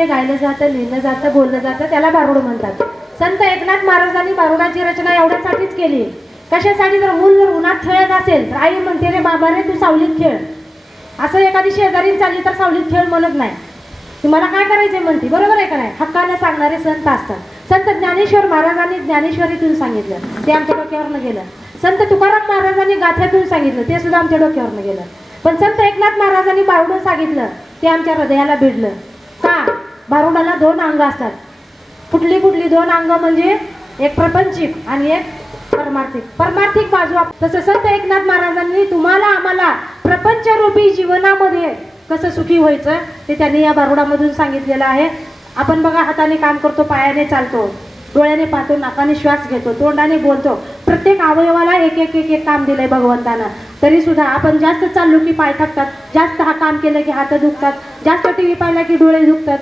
जे गायलं जातं, लिहिलं जातं, बोललं जातं त्याला भारुड म्हणतात. संत एकनाथ महाराजांनी भारुडाची रचना एवढ्यासाठीच केली. कशासाठी? जर मूल जर उन्हात खेळत असेल तर आई म्हणते रे बाबा रे तू सावलीत खेळ. असं एखादी शेजारी चालली तर सावलीत खेळ म्हणत नाही, तुम्हाला काय करायचे म्हणते. बरोबर आहे का नाही? हक्काने सांगणारे संत असतात. संत ज्ञानेश्वर महाराजांनी ज्ञानेश्वरीतून सांगितलं, ते आमच्या डोक्यावरनं गेलं. संत तुकाराम महाराजांनी गाथ्यातून सांगितलं, ते सुद्धा आमच्या डोक्यावरनं गेलं. पण संत एकनाथ महाराजांनी भारुड सांगितलं, ते आमच्या हृदयाला भिडलं. का? भारुडाला 2 अंग असतात. कुठली कुठली 2 अंग? म्हणजे एक प्रपंचिक आणि एक परमार्थिक. परमार्थिक बाजू. तसं संत एकनाथ महाराजांनी तुम्हाला आम्हाला प्रपंचरूपी जीवनामध्ये कसं सुखी व्हायचं ते त्यांनी या भारुडामधून सांगितलेलं आहे. आपण बघा, हाताने काम करतो, पायाने चालतो, डोळ्याने पाहतो, नाकाने श्वास घेतो, तोंडाने बोलतो. प्रत्येक अवयवाला एक एक एक एक काम दिलंय भगवंतानं. तरी सुद्धा आपण जास्त चाललो की पाय थकतात, जास्त हा काम केलं की हात दुखतात, जास्त टीव्ही पाहिला की डोळे दुखतात,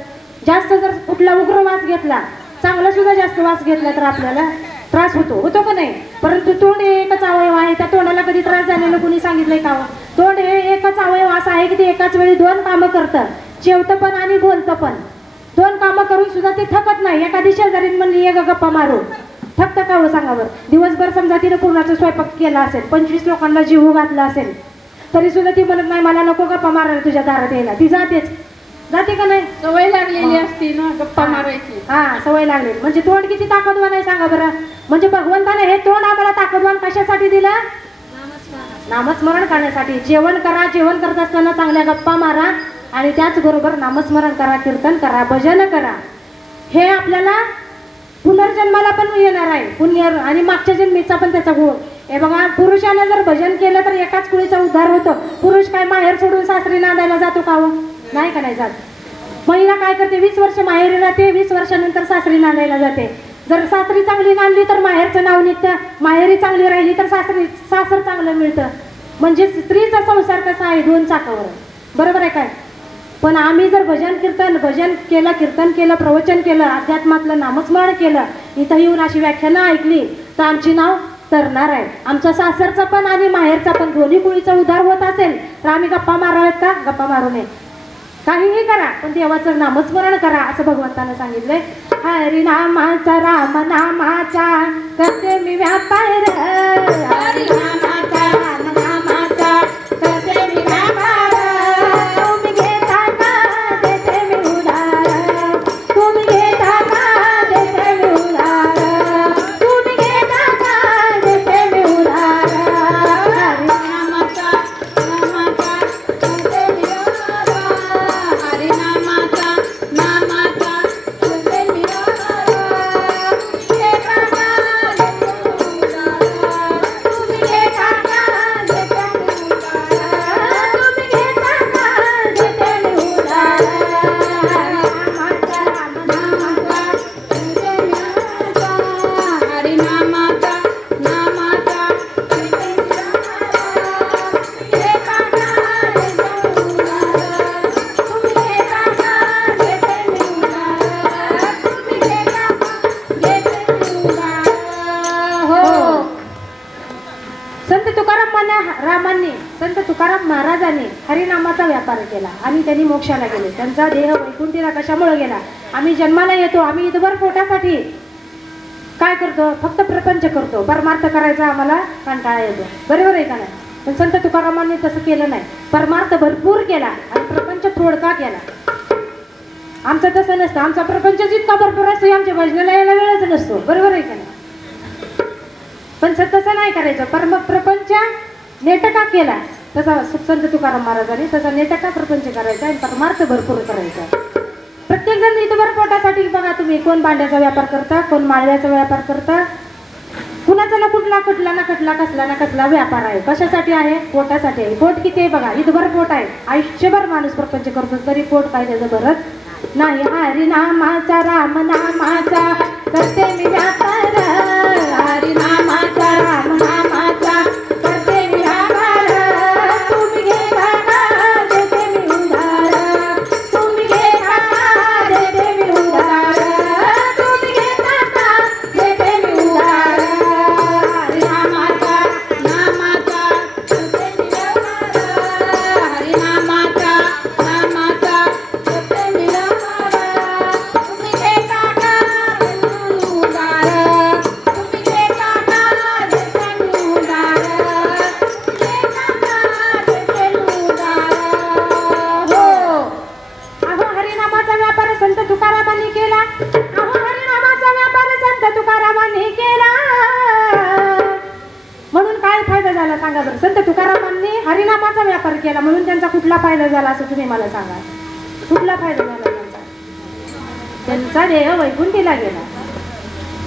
जास्त जर कुठला उग्र वास घेतला, चांगला सुद्धा जास्त वास घेतला तर आपल्याला त्रास होतो का नाही? परंतु तोंड हे एकच अवयव आहे. त्या तोंडाला कधी त्रास झालेलं कुणी सांगितलंय का? तोंड हे एकच अवयव असा आहे की ते एकाच वेळी 2 कामं करतं, जेवतं पण आणि बोलतं पण. 2 कामं करून सुद्धा ते थकत नाही. एखादी शेजारी म्हणली ये गप्पा मारू, थकतं का हो सांगा बरं? दिवसभर समजा तिने पूर्णाचा स्वयंपाक केला असेल, 25 लोकांना जीव घातला असेल, तरी सुद्धा ती म्हणत नाही मला नको गप्पा मारायला तुझ्या दारात यायला. ती जाते का नाही? सवय लागलेली असती ना गप्पा मारायची. हा, सवय लागली. म्हणजे तोंड किती ताकदवान आहे सांगा बरं. म्हणजे भगवंताने हे तोंड आम्हाला ताकदवान कशासाठी दिलं? नामस्मरण करण्यासाठी. जेवण करा, जेवण करत असताना चांगल्या गप्पा मारा आणि त्याचबरोबर नामस्मरण करा, कीर्तन करा, भजन करा. हे आपल्याला पुनर्जन्माला पण येणार आहे पुण्य आणि मागच्या जन्मीचा पण त्याचा गुण. हे बघा, पुरुषाने जर भजन केलं तर एकाच कुळीचा उद्धार होतो. पुरुष काय माहेर सोडून सासरी नांदायला जातो का? नाही का? नाही जात. महिला काय करते? 20 वर्ष माहेरी राहते, 20 वर्षानंतर सासरी नांदायला जाते. जर सासरी चांगली नांदली तर माहेरचं नाव निघतं, माहेरी चांगली राहिली तर सासर चांगलं मिळतं. म्हणजे स्त्रीचा संसार कसा आहे? 2 चाकावर. बरोबर आहे काय? पण आम्ही जर भजन केलं, कीर्तन केलं, प्रवचन केलं, अध्यात्मातलं नामस्मरण केलं, इथं येऊन अशी व्याख्यानं ऐकली तर आमची नाव तरणार आहे. आमच्या सासरचा पण आणि माहेरचा पण दोन्ही कुळीचा उद्धार होत असेल तर आम्ही गप्पा मारावेत का? गप्पा मारू नये. काहीही करा पण देवाचं नामस्मरण करा असं भगवंतानं सांगितलंय. हरिनामाचा राम नामाचा करते मी व्यापार, हरिनामाचा राम नामाचा करते मी व्यापार. तुम्ही घेता का देते मी उधार, तुम्ही घेता का देते मी उधार, तुम्ही घेता का देते मी उधार. हरिनामाचा नामाचा करते मी संत तुकाराम महाराजांनी हरिनामाचा व्यापार केला आणि त्यांनी मोक्षाला गेले. त्यांचा देह वैकुंठीला कशामुळे गेला? आम्ही जन्माला येतो, आम्ही इथवर पोटासाठी काय करतो? फक्त प्रपंच करतो. परमार्थ करायचा आम्हाला कंटाळा येतो. बरोबर आहे का नाही? पण संत तुकारामांनी तसं केलं नाही. परमार्थ भरपूर केला आणि प्रपंच थोडका केला. आमचं तसं नसतं. आमचा प्रपंच इतका भरपूर असतो, आमच्या भजनाला यायला वेळच नसतो. बरोबर आहे का नाही? पण तसं नाही करायचं. प्रपंच नेटका केला तसा संत तुकाराम महाराजांनी तसा नेटका प्रपंच करायचा आणि परमार्थ भरपूर करायचा. प्रत्येक जण इथवर पोटासाठी बघा तुम्ही, कोण भांड्याचा व्यापार करता, कोण माळव्याचा व्यापार करता, कुणाचा ना कुठला कसला ना कसला व्यापार आहे. कशासाठी आहे? पोटासाठी आहे. पोट किती आहे बघा, इथवर पोट आहे. आयुष्यभर माणूस प्रपंच करतो तरी पोट काय त्याचं भरत नाही. हरिनामाचा राम नामाचा करते मी व्यापार, हरिनामाचा राम नामाचा करते मी व्यापार. तुम्ही घेता का देते मी उधार, तुम्ही घेता का देते मी उधार, तुम्ही घेता का देते मी उधार. हरिनामाचा नामाचा करते मी व्यापार, हरिनामाचा नामाचा करते मी व्यापार. सांगा बरं. संत तुकारामांनी हरिनामाचा व्यापार केला म्हणून त्यांचा कुठला फायदा झाला असं तुम्ही मला सांगा. कुठला फायदा झाला त्यांचा? त्यांचा देह वैकुंठीला गेला.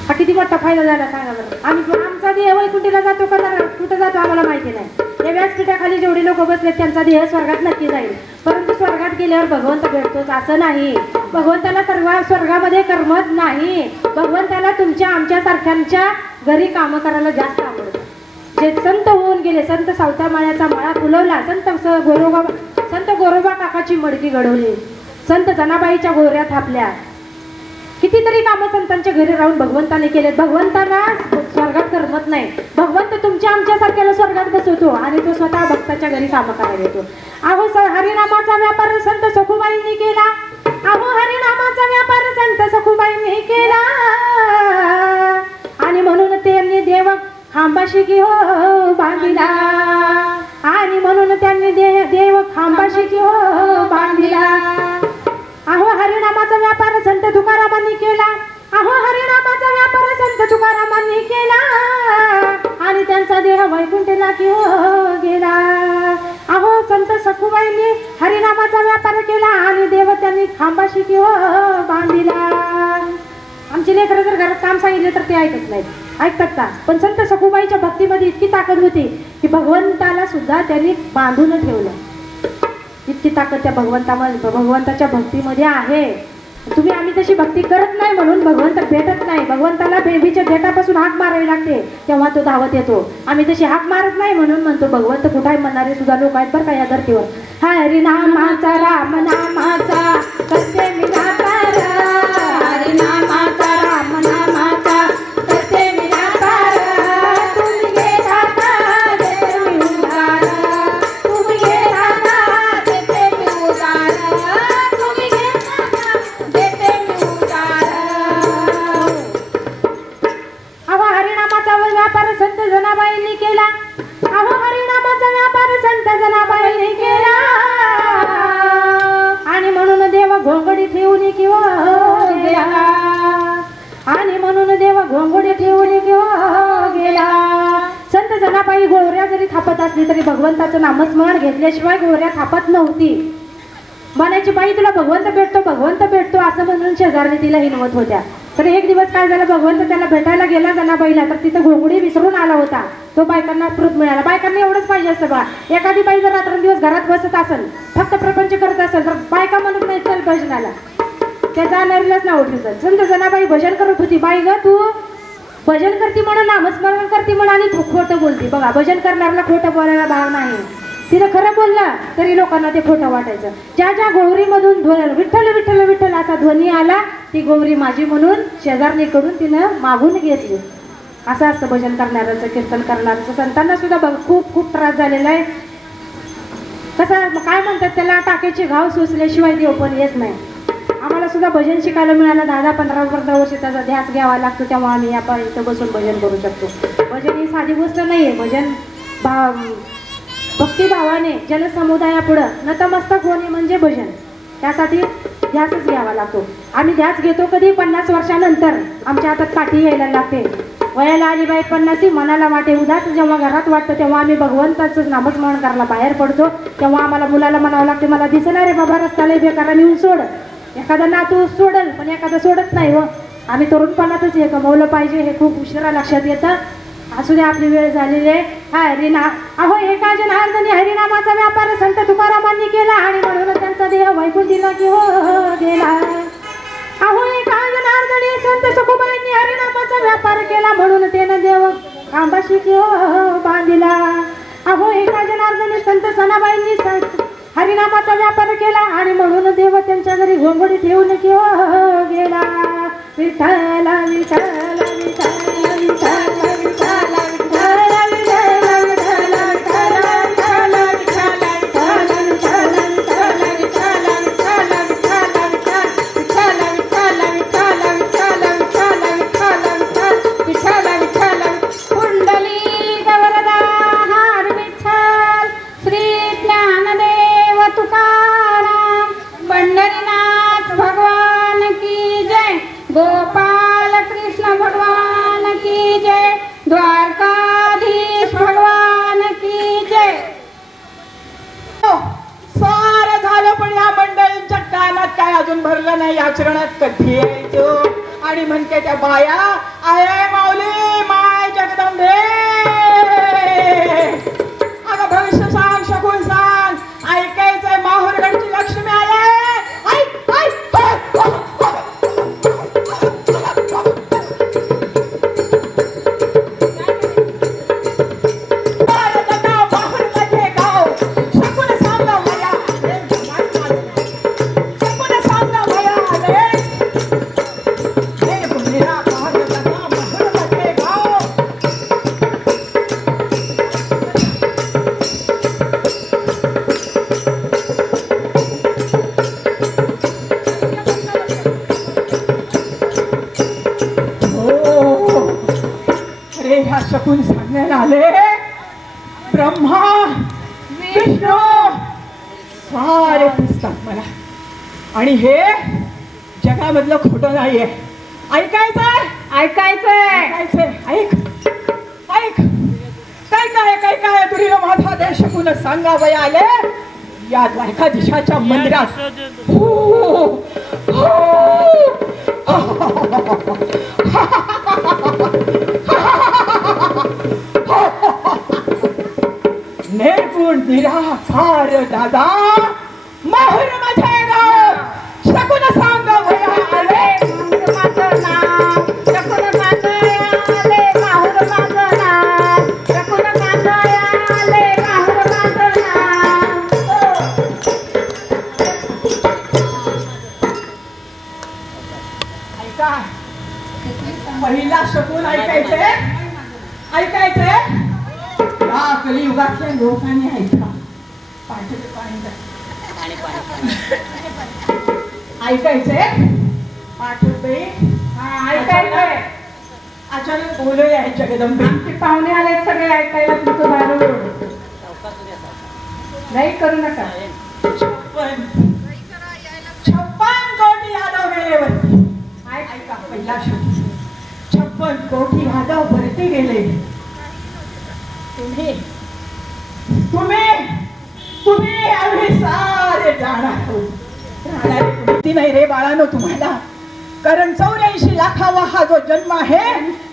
हा किती मोठा फायदा झाला सांगा बरं. आमचा देह वैकुंठीला जातो का कुठं जातो आम्हाला माहिती नाही. या व्यासपीठाखाली जेवढे लोक बसलेत त्यांचा देह स्वर्गात नक्की जाईल, परंतु स्वर्गात गेल्यावर भगवंत भेटतोच असं नाही. भगवंताला स्वर्गामध्ये करमत नाही. भगवंताला तुमच्या आमच्या सारख्यांच्या घरी कामं करायला जास्त आवडतं. जे संत होऊन गेले, संत सावता माळ्याचा माळा फुलवला, संत गोरोबा काकाची मडकी घडवली, संत जनाबाईच्या गोऱ्या थापल्या, कितीतरी कामं संतांच्या घरी राहून भगवंताने केलेत. भगवंताला स्वर्गात करमत नाही. भगवंत तुमच्या आमच्या सारख्याला स्वर्गात बसवतो आणि तो स्वतः भक्ताच्या घरी कामं करायला येतो. अहो हरिनामाचा व्यापार संत सखुबाईंनी केला. अहो हरिनामाचा व्यापार संत सखुबाईंनी केला आणि म्हणून त्यांनी देव खांबाशी की हो बांधिला. आणि म्हणून त्यांनी देव खांबाशी की हो बांधिला. अहो हरिनामाचा व्यापार संत तुकारामांनी केला. अहो हरिनामाचा व्यापार संत तुकारामांनी केला आणि त्यांचा देह वैकुंठीला की हो गेला. अहो संत सखुबाईंनी हरिनामाचा व्यापार केला आणि देव त्यांनी खांबाशी की हो बांधिला. आमची लेकरं जर घरात काम सांगितलं तर ते ऐकत नाहीत. ऐकतात का? पण संत सखुबाईच्या भक्तीमध्ये इतकी ताकद होती की भगवंताला सुद्धा त्यांनी बांधून ठेवलं. इतकी ताकद त्या भगवंताच्या भक्तीमध्ये आहे. तुम्ही आम्ही तशी भक्ती करत नाही म्हणून भगवंत भेटत नाही. भगवंताला बेबीच्या भेटापासून हाक मारावी लागते तेव्हा तो धावत येतो. आम्ही तशी हाक मारत नाही म्हणून म्हणतो भगवंत कुठाय म्हणणारे सुद्धा लोक आहेत बरं का या धर्तीवर. हरिनामाचा राम नामाचा करते मी व्यापार. हरिनामाचा राम नामाचा करते मी व्यापार. तुम्ही गेला का देते मी उधार. तुम्ही गेला का देते मी उधार. तुम्ही गेला का देते मी उधार. अहो हरिनामाचा व्यापार संत जनाबाईंनी केला. अहो हरिनामाचा व्यापार संत जनाबाईंनी केला आणि म्हणून देव घोंगडी ठेवून किंवा गेला. आणि म्हणून देव घोंगडी ठेवून किंवा गेला. संत जनाबाई गोवऱ्या जरी थापत असली तरी भगवंताचं नामस्मरण घेतल्याशिवाय गोवऱ्या थापत नव्हती. म्हणायची बाई तुला भगवंत भेटतो असं म्हणून शेजारने तिला हिनवत होत्या. तर एक दिवस काय झालं, भगवंत त्याला भेटायला गेला जनाबाईला तर तिथं घोंगडी विसरून आला होता. तो बायकांना प्रूफ मिळाला. बायकांना एवढंच पाहिजे असतं बा, एखादी बाई जर रात्रंदिवस घरात बसत असेल फक्त प्रपंच करत असेल तर बायका म्हणत नाही चल भजनाला, त्या जाणारीलाच नाव ठेवतात. संत जनाबाई भजन करत होती. बाई ग तू भजन करती म्हणून नामस्मरण करती म्हणून आणि तू खोटं बोलती. बघा भजन करणाऱ्याला खोटं बोलायला भाव नाही. तिनं खरं बोललं तरी लोकांना ते खोटं वाटायचं. ज्या ज्या गौरीमधून विठ्ठल विठ्ठल विठ्ठल असा ध्वनी आला ती गौरी माझी म्हणून शेजारणीकडून तिनं मागून घेतली. असं असतं भजन करणाऱ्याचं, कीर्तन करणाऱ्याचं. संतांना सुद्धा खूप खूप त्रास झालेला आहे. कसं काय म्हणतात त्याला, टाक्याचे घाव सोसल्याशिवाय देव पण येत नाही. आम्हाला सुद्धा भजन शिकायला मिळालं. 10-15 वर्ष त्याचा ध्यास घ्यावा लागतो तेव्हा आम्ही आपण इथं बसून भजन करू शकतो. भजन ही साधी गोष्ट नाही आहे. भजन भक्तिभावाने जनसमुदायापुढं नतमस्तक होणे म्हणजे भजन. त्यासाठी ध्यासच घ्यावा लागतो. आम्ही ध्यास घेतो कधी 50 वर्षानंतर. आमच्या हातात काठी यायला लागते. वयाला आली बाई 50 मनाला वाटे उदास जेव्हा घरात वाटतं तेव्हा आम्ही भगवंताचं नामस्मरण करायला बाहेर पडतो. तेव्हा आम्हाला मुलाला म्हणावं लागते मला दिसणार रे बाबा रस्त्याला बेकारा नेऊन सोड. एखादा नातू सोडल पण एखादा सोडत नाही. हो आम्ही तरुणपणातच हे कमवलं पाहिजे हे खूप उशिरा लक्षात येतं. असू दे आपली वेळ झालेली आहे. अहो एका जनार्दनी हरिनामाचा व्यापार संत तुकारामांनी केला आणि म्हणून त्यांचा देह वैकुंठीला की हो गेला. अहो एका जनार्दनी संत सखुबाईंनी हरिनामाचा व्यापार केला म्हणून त्यानं देव खांबाशी की हो बांधिला. अहो एका जनार्दनी संत सनाबाईंनी हरिनामाचा व्यापार केला आणि म्हणून देव त्यांच्या घरी घोंगडी ठेवून की हो गेला. विठ्ठल विठ्ठल विठ्ठल विठ्ठल गोपाल कृष्ण नाही आचरणात कधी यायचो आणि म्हणते त्या बाया आय माऊली माय जगदंबे अगं भविष्य सांग शकुन सांग ऐकायचंय माहूरगडची लक्ष्मी आले ऐक ऐक शकून सांगायला आले ब्रह्मा विष्णू सारे दिसतात मला आणि हे जगामधलं खोटं नाहीये ऐकायचंय ऐकायचंय ऐकायचंय ऐक ऐक काय काय तुरीला माझा देश शकून सांगावया आले या द्वारकाधीशाच्या मंदिरात हो, हो. निर्गुण निराकार दादा माहूर माझे गाव शकून सांगावया आले माझं नाव शकून माझं आले माहूर माझं नाव शकून माझं आले माहूर माझं नाव ऐका महिला शकून ऐकायचंय ऐकायचंय या कलियुगातल्या लोकांनी ऐका ऐकायचंय पाठवते ऐकायचंय अचानक बोलूया जगदंबे आमचे पाहुणे आले सगळे ऐकायला तुमचं दारू नाही करू नका 56 कोटी यादव गेले वरती ऐका पहिला शब्द 56 कोटी यादव वरती गेले तुम्ही तुम्ही तुम्ही आम्ही सारे जाणार ती नाही रे बाळानो तुम्हाला कारण 84 लाखावा हा जो जन्म आहे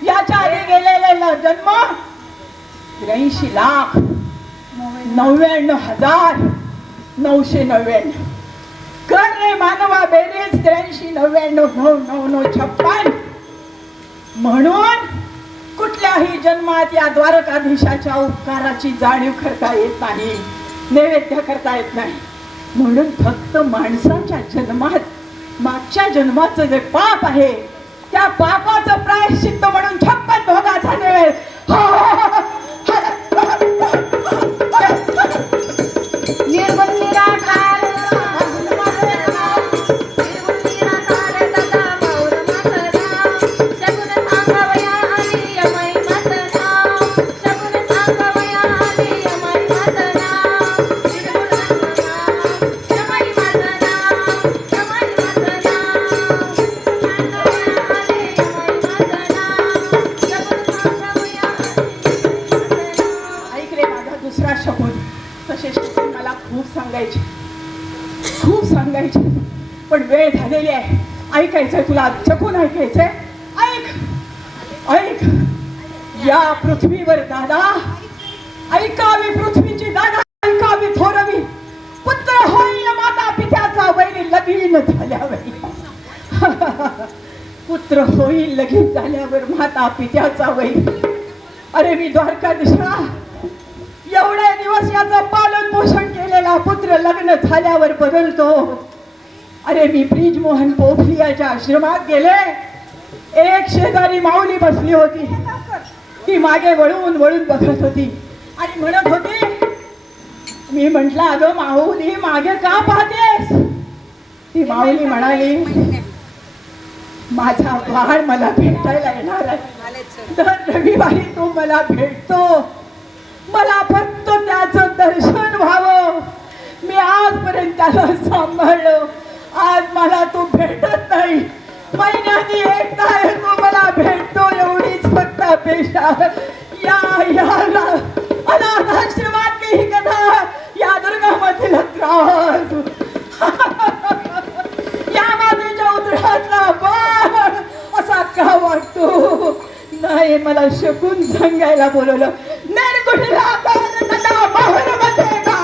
याच्या आधी गेलेला जन्म 83 लाख 99,999 कर रे मानवा बेरीज 83 99 999 म्हणून कुठल्याही जन्मात या द्वारकाधीशाच्या उपकाराची जाणीव करता येत नाही नैवेद्य करता येत नाही म्हणून फक्त माणसाच्या जन्मात मागच्या जन्माचं जे पाप आहे त्या पापाचं प्रायश्चित्त म्हणून 56 भोगाचा नैवेद्य निर्गुण निराकार खूप सांगायचे पण वेळ झालेली आहे ऐकायचंय तुला चकून ऐकायचंय ऐक ऐक या पृथ्वीवर दादा ऐकावी पृथ्वीची दादा ऐकावी थोरवी पुत्र होईल माता पित्याचा वैरी लगीन झाल्यावर पुत्र होईल लगीन झाल्यावर माता पित्याचा वैरी अरे मी द्वारकाधीशा एवढे दिवस याचं पालन पोषण केलेला पुत्र लग्न झाल्यावर बदलतो अरे मी ब्रिजमोहन पोखरियाच्या आश्रमात गेले एक शेजारी माऊली बसली होती ती मागे वळून वळून बघत होती आणि म्हणत होती मी म्हंटल अगं माऊली मागे का पाहतेस ती माऊली म्हणाली माझा बाळ मला भेटायला येणार आहे दर रविवारी तो मला भेटतो मला फक्त त्याचं दर्शन व्हावं मी आजपर्यंत त्याला सांभाळलं आज मला तो भेटत नाही महिन्यानी एकदा तो मला भेटतो एवढीच फक्त अपेक्षा या अनाथ आश्रमात ही कथा या दुर्गामधील त्रास या मातेच्या का वाटतो? नाही, मला शकून सांगायला बोलवलं. नरगुडला दादा बहरमध्ये का?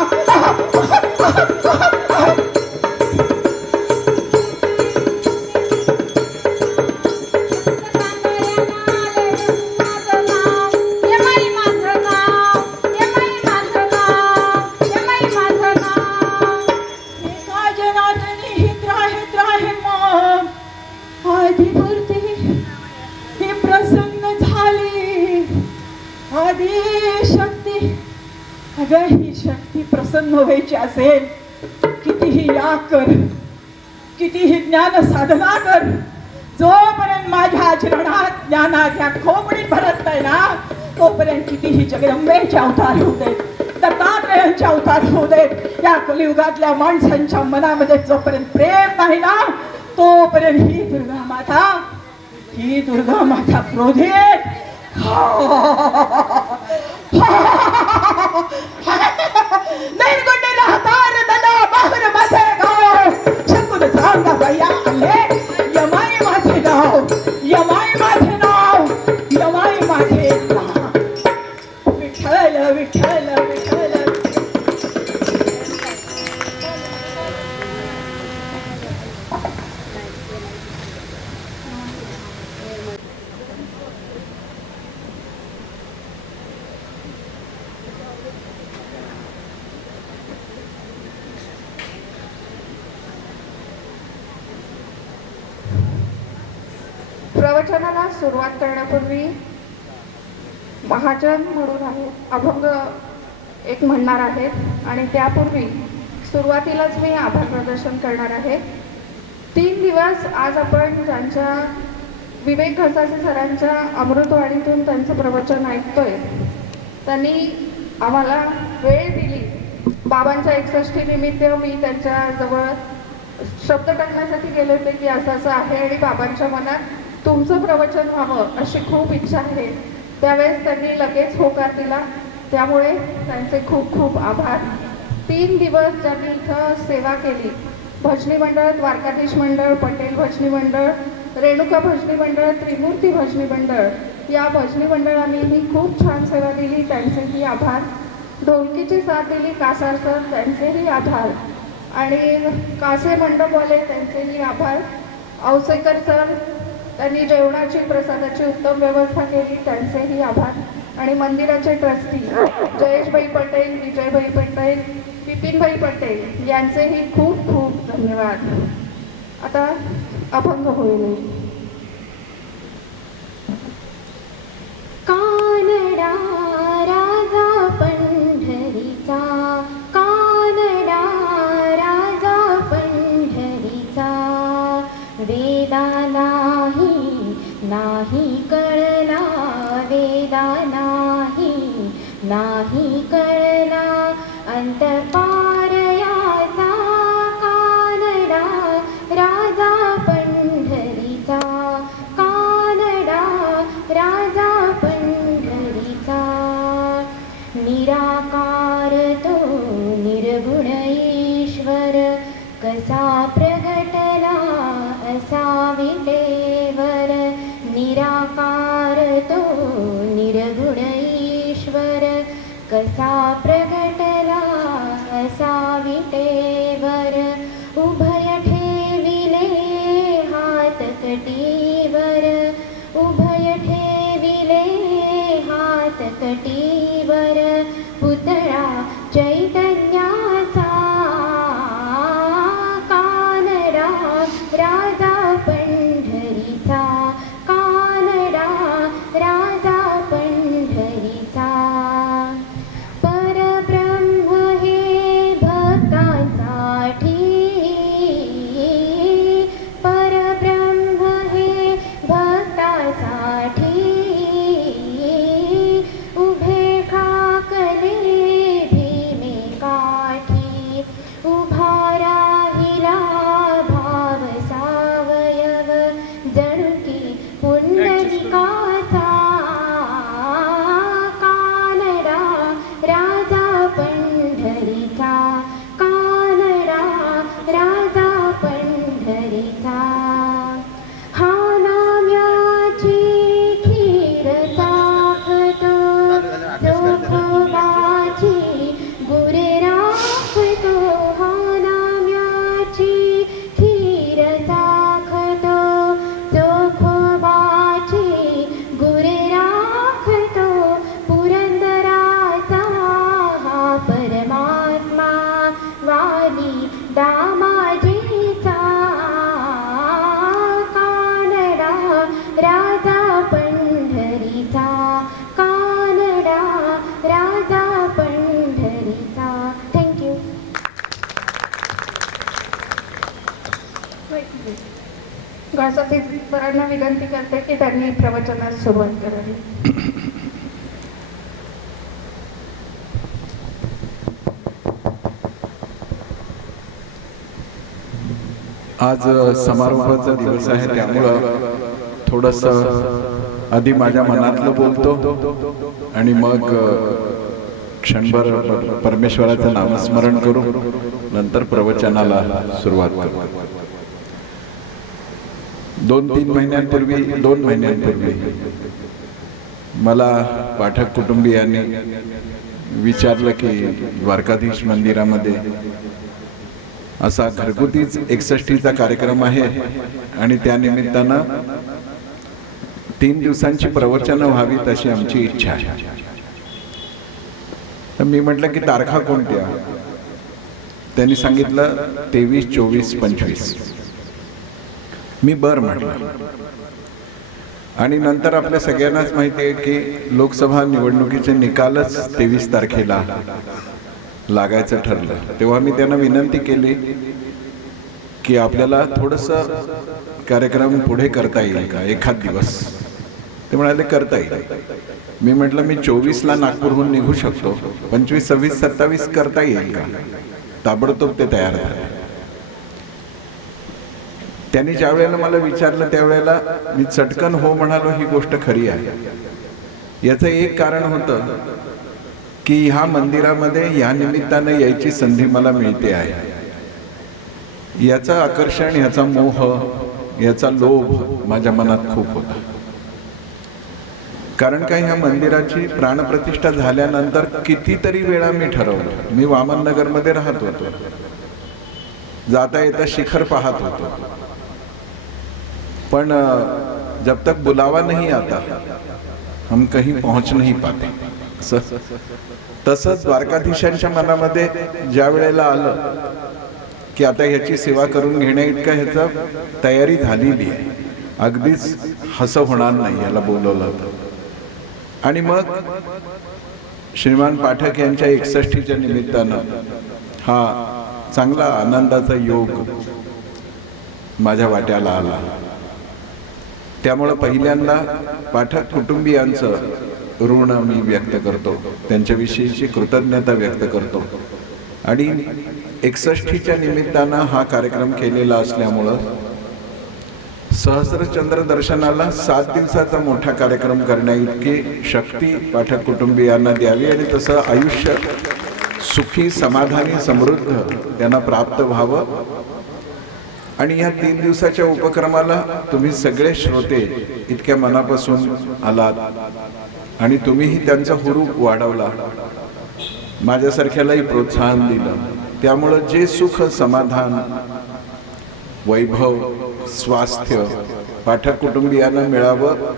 एका जनातनी हित राहे मग आदिपूर्ती ही प्रसन्न झाली. आदी शक्ती, अगं ही शक्ती प्रसन्न व्हायची असेल, कितीही याग कर, कितीही ज्ञान साधना कर, जोपर्यंत माझ्या आचरणात ज्ञानाच्या खोपडीत भरत नाही ना, तोपर्यंत कितीही जगदंबेचे अवतार होऊ देत, दत्तात्रेयांचे अवतार होऊ देत, या कलियुगातल्या माणसांच्या मनामध्ये जोपर्यंत प्रेम नाही ना, तोपर्यंत ही दुर्गा माता क्रोधित. नैर्गुण्य राहतात दादा बाहेर माझे गाव. शकून सांगा भैया आले. यमाई माझे नाव, यमाई माझे नाव, यमाई माझे नाव. विठ्ठल विठ्ठल विठ्ठल. प्रवचनाला सुरुवात करण्यापूर्वी महाजन म्हणून आहे अभंग एक म्हणणार आहेत आणि त्यापूर्वी सुरुवातीलाच मी आभार प्रदर्शन करणार आहे. 3 दिवस आज आपण ज्यांच्या विवेक घसासे सरांच्या अमृतवाणीतून त्यांचं प्रवचन ऐकतोय, त्यांनी आम्हाला वेळ दिली. बाबांच्या 61 निमित्त मी त्यांच्याजवळ शब्द टाकण्यासाठी गेले होते की असं असं आहे आणि बाबांच्या मनात तुमचं प्रवचन व्हावं अशी खूप इच्छा आहे. त्यावेळेस त्यांनी लगेच होकार दिला, त्यामुळे त्यांचे खूप खूप आभार. 3 दिवस ज्यांनी इथं सेवा केली, भजनी मंडळ, द्वारकाधीश मंडळ, पटेल भजनी मंडळ, रेणुका भजनी मंडळ, त्रिमूर्ती भजनी मंडळ, या भजनी मंडळांनीही खूप छान सेवा दिली, त्यांचेही आभार. ढोलकीची साथ दिली कासार सर, त्यांचेही आभार. आणि कासे मंडपवाले, त्यांचेही आभार. औसेकर सर, त्यांनी जेवणाची प्रसादाची उत्तम व्यवस्था केली, त्यांचेही आभार. आणि मंदिराचे ट्रस्टी जयेशभाई पटेल, विजयभाई पटेल, विपिनभाई पटेल यांचेही खूप खूप धन्यवाद. आता अभंग होईल. कानडा राजा पंढरीचा, कानडा राजा पंढरीचा, वेदा नाही कळला, वेदा नाही कळला, अंतपार याचा कानडा राजा पंढरीचा, कानडा राजा पंढरीचा. निराकार तो निर्गुण ईश्वर, कसा प्रगटला असा विटेवर. निराकार तो निर्गुण ईश्वर, कसा प्रगटला असा विटेवर. उभय ठेविले हात कटीवर, उभय ठेविले हात कटीवर. पुतळा चैतन्याचा, कानडा राजा पंढरीचा, कानडा राजा पंढरीचा. परब्रह्म हे भक्तांसाठी, परब्रह्म हे भक्तांसाठी. उभे ठाकले भीमे काठी, कानडा राजा पंढरीचा. थँक्यू. गणपतीपरांना विनंती करते की त्यांनी प्रवचनास सुरुवात करावी. आज समारोहाचा दिवस आहे, त्यामुळं थोडंसं आधी माझ्या मनातलं बोलतो आणि मग क्षणभर परमेश्वराचं नामस्मरण करू, नंतर प्रवचनाला सुरुवात करू. 2 महिन्यांपूर्वी मला पाठक कुटुंबियांनी विचारलं की द्वारकाधीश मंदिरामध्ये असा घरगुतीच 61चा कार्यक्रम आहे आणि त्यानिमित्तानं 3 दिवसांची प्रवचनं व्हावीत अशी आमची इच्छा आहे. तर मी म्हटलं की तारखा कोणत्या? त्यांनी सांगितलं 23, 24, 25. मी बरं म्हटलं. आणि नंतर आपल्या सगळ्यांनाच माहिती आहे की लोकसभा निवडणुकीचे निकालच 23 तारखेला लागायचं ठरलं. तेव्हा मी त्यांना विनंती केली की आपल्याला थोडंसं कार्यक्रम पुढे करता येईल का, एखाद दिवस? ते म्हणाले करता येईल. मी म्हटलं मी 24ला नागपूरहून निघू शकतो, 25, 26, 27 करता येईल का? ताबडतोब ते तयार झाले. त्यांनी ज्या वेळेला मला विचारलं त्यावेळेला मी चटकन हो म्हणालो. ही गोष्ट खरी आहे. याचं एक कारण होतं की ह्या मंदिरामध्ये या निमित्ताने यायची संधी मला मिळते आहे. याचं आकर्षण, याचा मोह, याचा लोभ माझ्या मनात खूप होता. कारण का ह्या मंदिराची प्राणप्रतिष्ठा झाल्यानंतर कितीतरी वेळा मी ठरवलं. मी वामननगरमध्ये राहत होतो, जाता येता शिखर पाहत होतो, पण जब तक बुलावा नहीं आता हम कहीं पहुंच नहीं पाते. तसंच द्वारकाधीशांच्या मनामध्ये ज्या वेळेला आलं की आता ह्याची सेवा करून घेण्या इतका ह्याचा तयारी झालेली आहे, अगदीच हसं होणार नाही याला बोलवलं होतं. आणि मग श्रीमान पाठक यांच्या 61च्या निमित्तानं हा चांगला आनंदाचा योग माझ्या वाट्याला आला. त्यामुळं पहिल्यांदा पाठक कुटुंबियांचं ऋण मी व्यक्त करतो, त्यांच्याविषयीची कृतज्ञता व्यक्त करतो. आणि 61च्या निमित्तानं हा कार्यक्रम केलेला असल्यामुळं सहस्रचंद्र दर्शनाला 7 दिवसाचा मोठा कार्यक्रम करण्या इतकी शक्ती पाठक कुटुंबियांना द्यावी आणि तसं आयुष्य सुखी, समाधानी, समृद्ध त्यांना प्राप्त व्हावं. आणि या 3 दिवसाच्या उपक्रमाला तुम्ही सगळे श्रोते इतक्या मनापासून आलात आणि तुम्हीही त्यांचा हुरूप वाढवला, माझ्यासारख्यालाही प्रोत्साहन दिलं. त्यामुळं जे सुख, समाधान, वैभव, स्वास्थ्य पाठक कुटुंबियांना मिळावं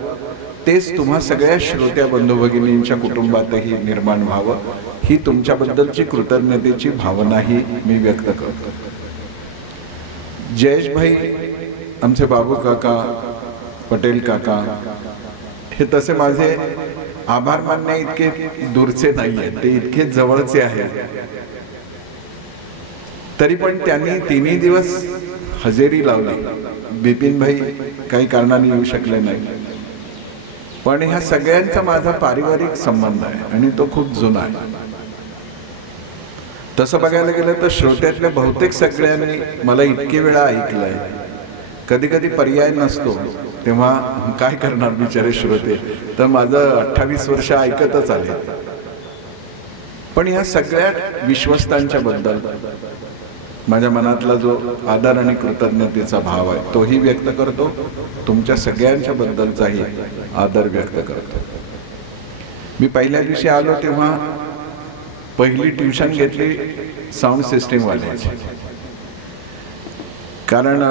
तेच तुम्हा सगळ्या श्रोत्या बंधू भगिनींच्या कुटुंबातही निर्माण व्हावं, ही तुमच्याबद्दलची कृतज्ञतेची भावनाही मी व्यक्त करतो. जयेश भाई, आमचे बाबू काका, पटेल काका हे तसे माझे आभार मानण्या इतके दूरचे नाही आहेत, ते इतके जवळचे आहेत. तरी पण त्यांनी 3 दिवस हजेरी लावली. बिपिन भाई काही कारणाने येऊ शकले नाही, पण ह्या सगळ्यांचा माझा पारिवारिक संबंध आहे आणि तो खूप जुना आहे. तसं बघायला गेलं तर श्रोत्यातल्या बहुतेक सगळ्यांनी मला इतके वेळा ऐकलंय. कधी कधी पर्याय नसतो, तेव्हा काय करणार बिचारे श्रोते, तर माझं 28 वर्ष ऐकतच आले. पण या सगळ्या विश्वस्तांच्या बद्दल माझ्या मनातला जो आदर आणि कृतज्ञतेचा भाव आहे तोही व्यक्त करतो. तुमच्या सगळ्यांच्या बद्दलचाही आदर व्यक्त करतो. मी पहिल्या दिवशी आलो तेव्हा पहिली ट्युशन घेतली साऊंड सिस्टीम वाल्याची. कारण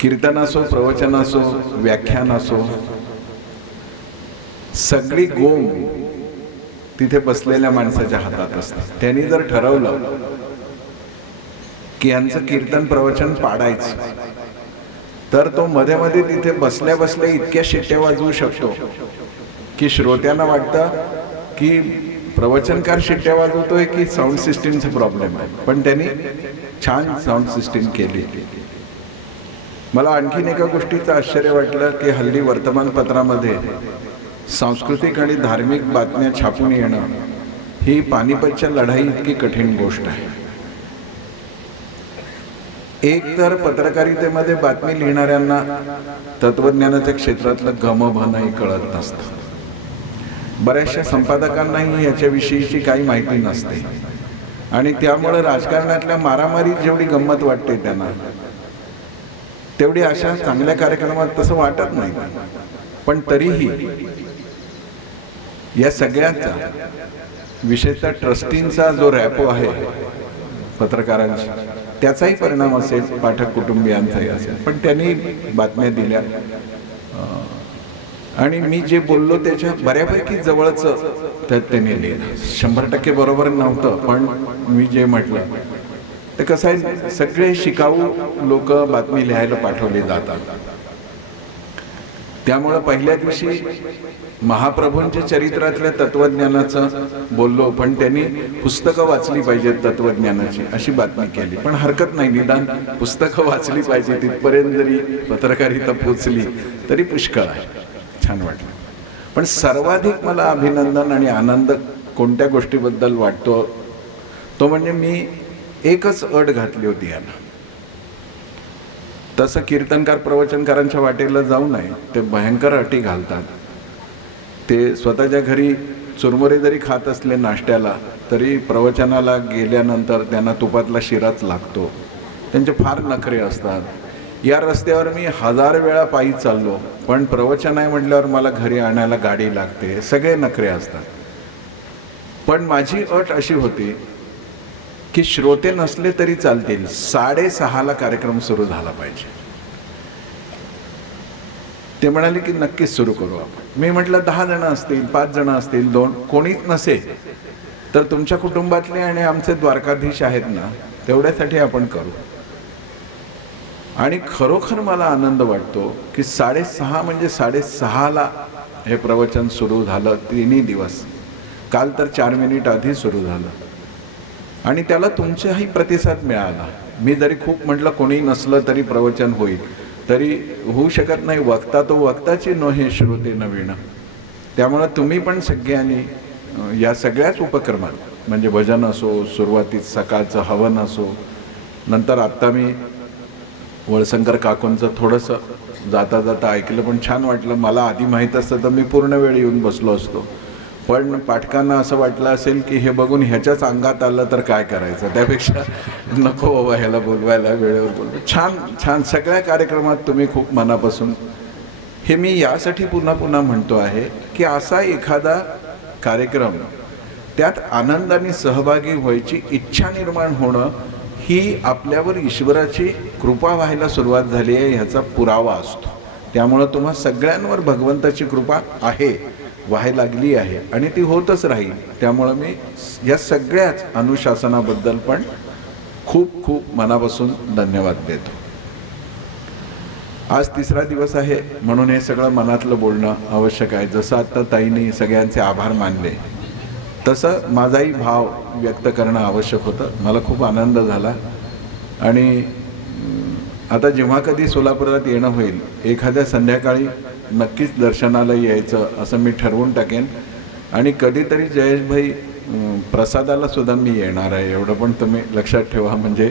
कीर्तन असो, प्रवचन असो, व्याख्यान असो, सगळी गोम तिथे बसलेल्या माणसाच्या हातात असते. त्यांनी जर ठरवलं की यांचं कीर्तन प्रवचन पाडायचं तर तो मध्ये मध्ये तिथे बसल्या बसल्या इतक्या शिट्ट्या वाजवू शकतो की श्रोत्यांना वाटतं की प्रवचनकार शिट्ट्या वाजवतोय की साऊंड सिस्टीमचा प्रॉब्लेम आहे. पण त्यांनी छान साऊंड सिस्टीम केली. मला आणखीन एका गोष्टीचं आश्चर्य वाटलं की हल्ली वर्तमानपत्रामध्ये सांस्कृतिक आणि धार्मिक बातम्या छापून येणं ही पानिपतच्या लढाई इतकी कठीण गोष्ट आहे. एक तर पत्रकारितेमध्ये बातमी लिहिणाऱ्यांना तत्वज्ञानाच्या क्षेत्रातलं गमभनही कळत नसतं. बऱ्याचशा संपादकांनाही याच्याविषयीची काही माहिती नसते आणि त्यामुळे राजकारणातल्या मारामारीत जेवढी गंमत वाटते त्यांना तेवढी अशा चांगल्या कार्यक्रमात तसं वाटत नाही. पण तरीही या सगळ्यांचा विशेषतः ट्रस्टींचा जो रॅपो आहे पत्रकारांची त्याचाही परिणाम असेल, पाठक कुटुंबियांचाही असेल. पण त्यांनी बातम्या दिल्या आणि मी जे बोललो त्याच्या बऱ्यापैकी जवळचं त्यात त्यांनी लिहिलं. 100% बरोबर नव्हतं, पण मी जे म्हटलं ते कसं आहे, सगळे शिकाऊ लोक बातमी लिहायला पाठवले जातात. त्यामुळं पहिल्या दिवशी महाप्रभूंच्या चरित्रातल्या तत्वज्ञानाचं बोललो, पण त्यांनी पुस्तकं वाचली पाहिजेत तत्वज्ञानाची अशी बातमी केली. पण हरकत नाही, निदान पुस्तकं वाचली पाहिजे तिथपर्यंत जरी पत्रकारिता पोचली तरी पुष्कळ आहे. छान वाटलं. पण सर्वाधिक मला अभिनंदन आणि आनंद कोणत्या गोष्टीबद्दल वाटतो तो म्हणजे मी एकच अट घातली होती याला. तसं कीर्तनकार प्रवचनकारांच्या वाटेला जाऊ नये, ते भयंकर अटी घालतात. ते स्वतःच्या घरी चुरमुरे जरी खात असले नाश्त्याला तरी प्रवचनाला गेल्यानंतर त्यांना तुपातला शिराच लागतो. त्यांचे फार नखरे असतात. या रस्त्यावर मी 1000 वेळा पायी चाललो, पण प्रवचन आहे म्हटल्यावर मला घरी आणायला गाडी लागते. सगळे नखरे असतात. पण माझी अट अशी होती की श्रोते नसले तरी चालतील, 6:30ला कार्यक्रम सुरू झाला पाहिजे. ते म्हणाले की नक्कीच सुरू करू आपण. मी म्हटलं 10 जण असतील, 5 जण असतील, 2 कोणीच नसेल तर तुमच्या कुटुंबातले आणि आमचे द्वारकाधीश आहेत ना, तेवढ्यासाठी आपण करू. आणि खरोखर मला आनंद वाटतो की 6:30 म्हणजे 6:30ला हे प्रवचन सुरू झालं. 3 दिवस. काल तर 4 मिनिट आधी सुरू झालं आणि त्याला तुमचाही प्रतिसाद मिळाला. मी जरी खूप म्हटलं कोणी नसलं तरी प्रवचन होईल, तरी होऊ शकत नाही. वक्ता तो वक्ताची नोहे श्रोते नवीन. त्यामुळं तुम्ही पण सगळ्यांनी या सगळ्याच उपक्रमात म्हणजे भजन असो, सुरुवातीत सकाळचं हवन असो, नंतर आत्ता मी वळसंकर काकूंचं थोडंसं जाता जाता ऐकलं, पण छान वाटलं. मला आधी माहीत असतं तर मी पूर्ण वेळ येऊन बसलो असतो. पण पाठकांना असं वाटलं असेल की हे बघून ह्याच्याच अंगात आलं तर काय करायचं, त्यापेक्षा नको बाबा ह्याला बोलवायला, वेळेवर बोलतो. छान छान सगळ्या कार्यक्रमात तुम्ही खूप मनापासून, हे मी यासाठी पुन्हा पुन्हा म्हणतो आहे की असा एखादा कार्यक्रम त्यात आनंदाने सहभागी व्हायची इच्छा निर्माण होणं ही आपल्यावर ईश्वराची कृपा व्हायला सुरुवात झाली आहे ह्याचा पुरावा असतो. त्यामुळं तुम्हा सगळ्यांवर भगवंताची कृपा आहे, व्हायला लागली आहे आणि ती होतच राहील. त्यामुळं मी या सगळ्याच अनुशासनाबद्दल पण खूप खूप मनापासून धन्यवाद देतो. आज 3रा दिवस आहे म्हणून हे सगळं मनातलं बोलणं आवश्यक आहे. जसं आत्ता ताईंनी सगळ्यांचे आभार मानले तसं माझाही भाव व्यक्त करणं आवश्यक होतं. मला खूप आनंद झाला आणि आता जेव्हा कधी सोलापुरात येणं होईल एखाद्या संध्याकाळी नक्कीच दर्शनाला यायचं असं मी ठरवून टाकेन. आणि कधीतरी जयेशभाई प्रसादाला सुद्धा मी येणार आहे, एवढं पण तुम्ही लक्षात ठेवा, म्हणजे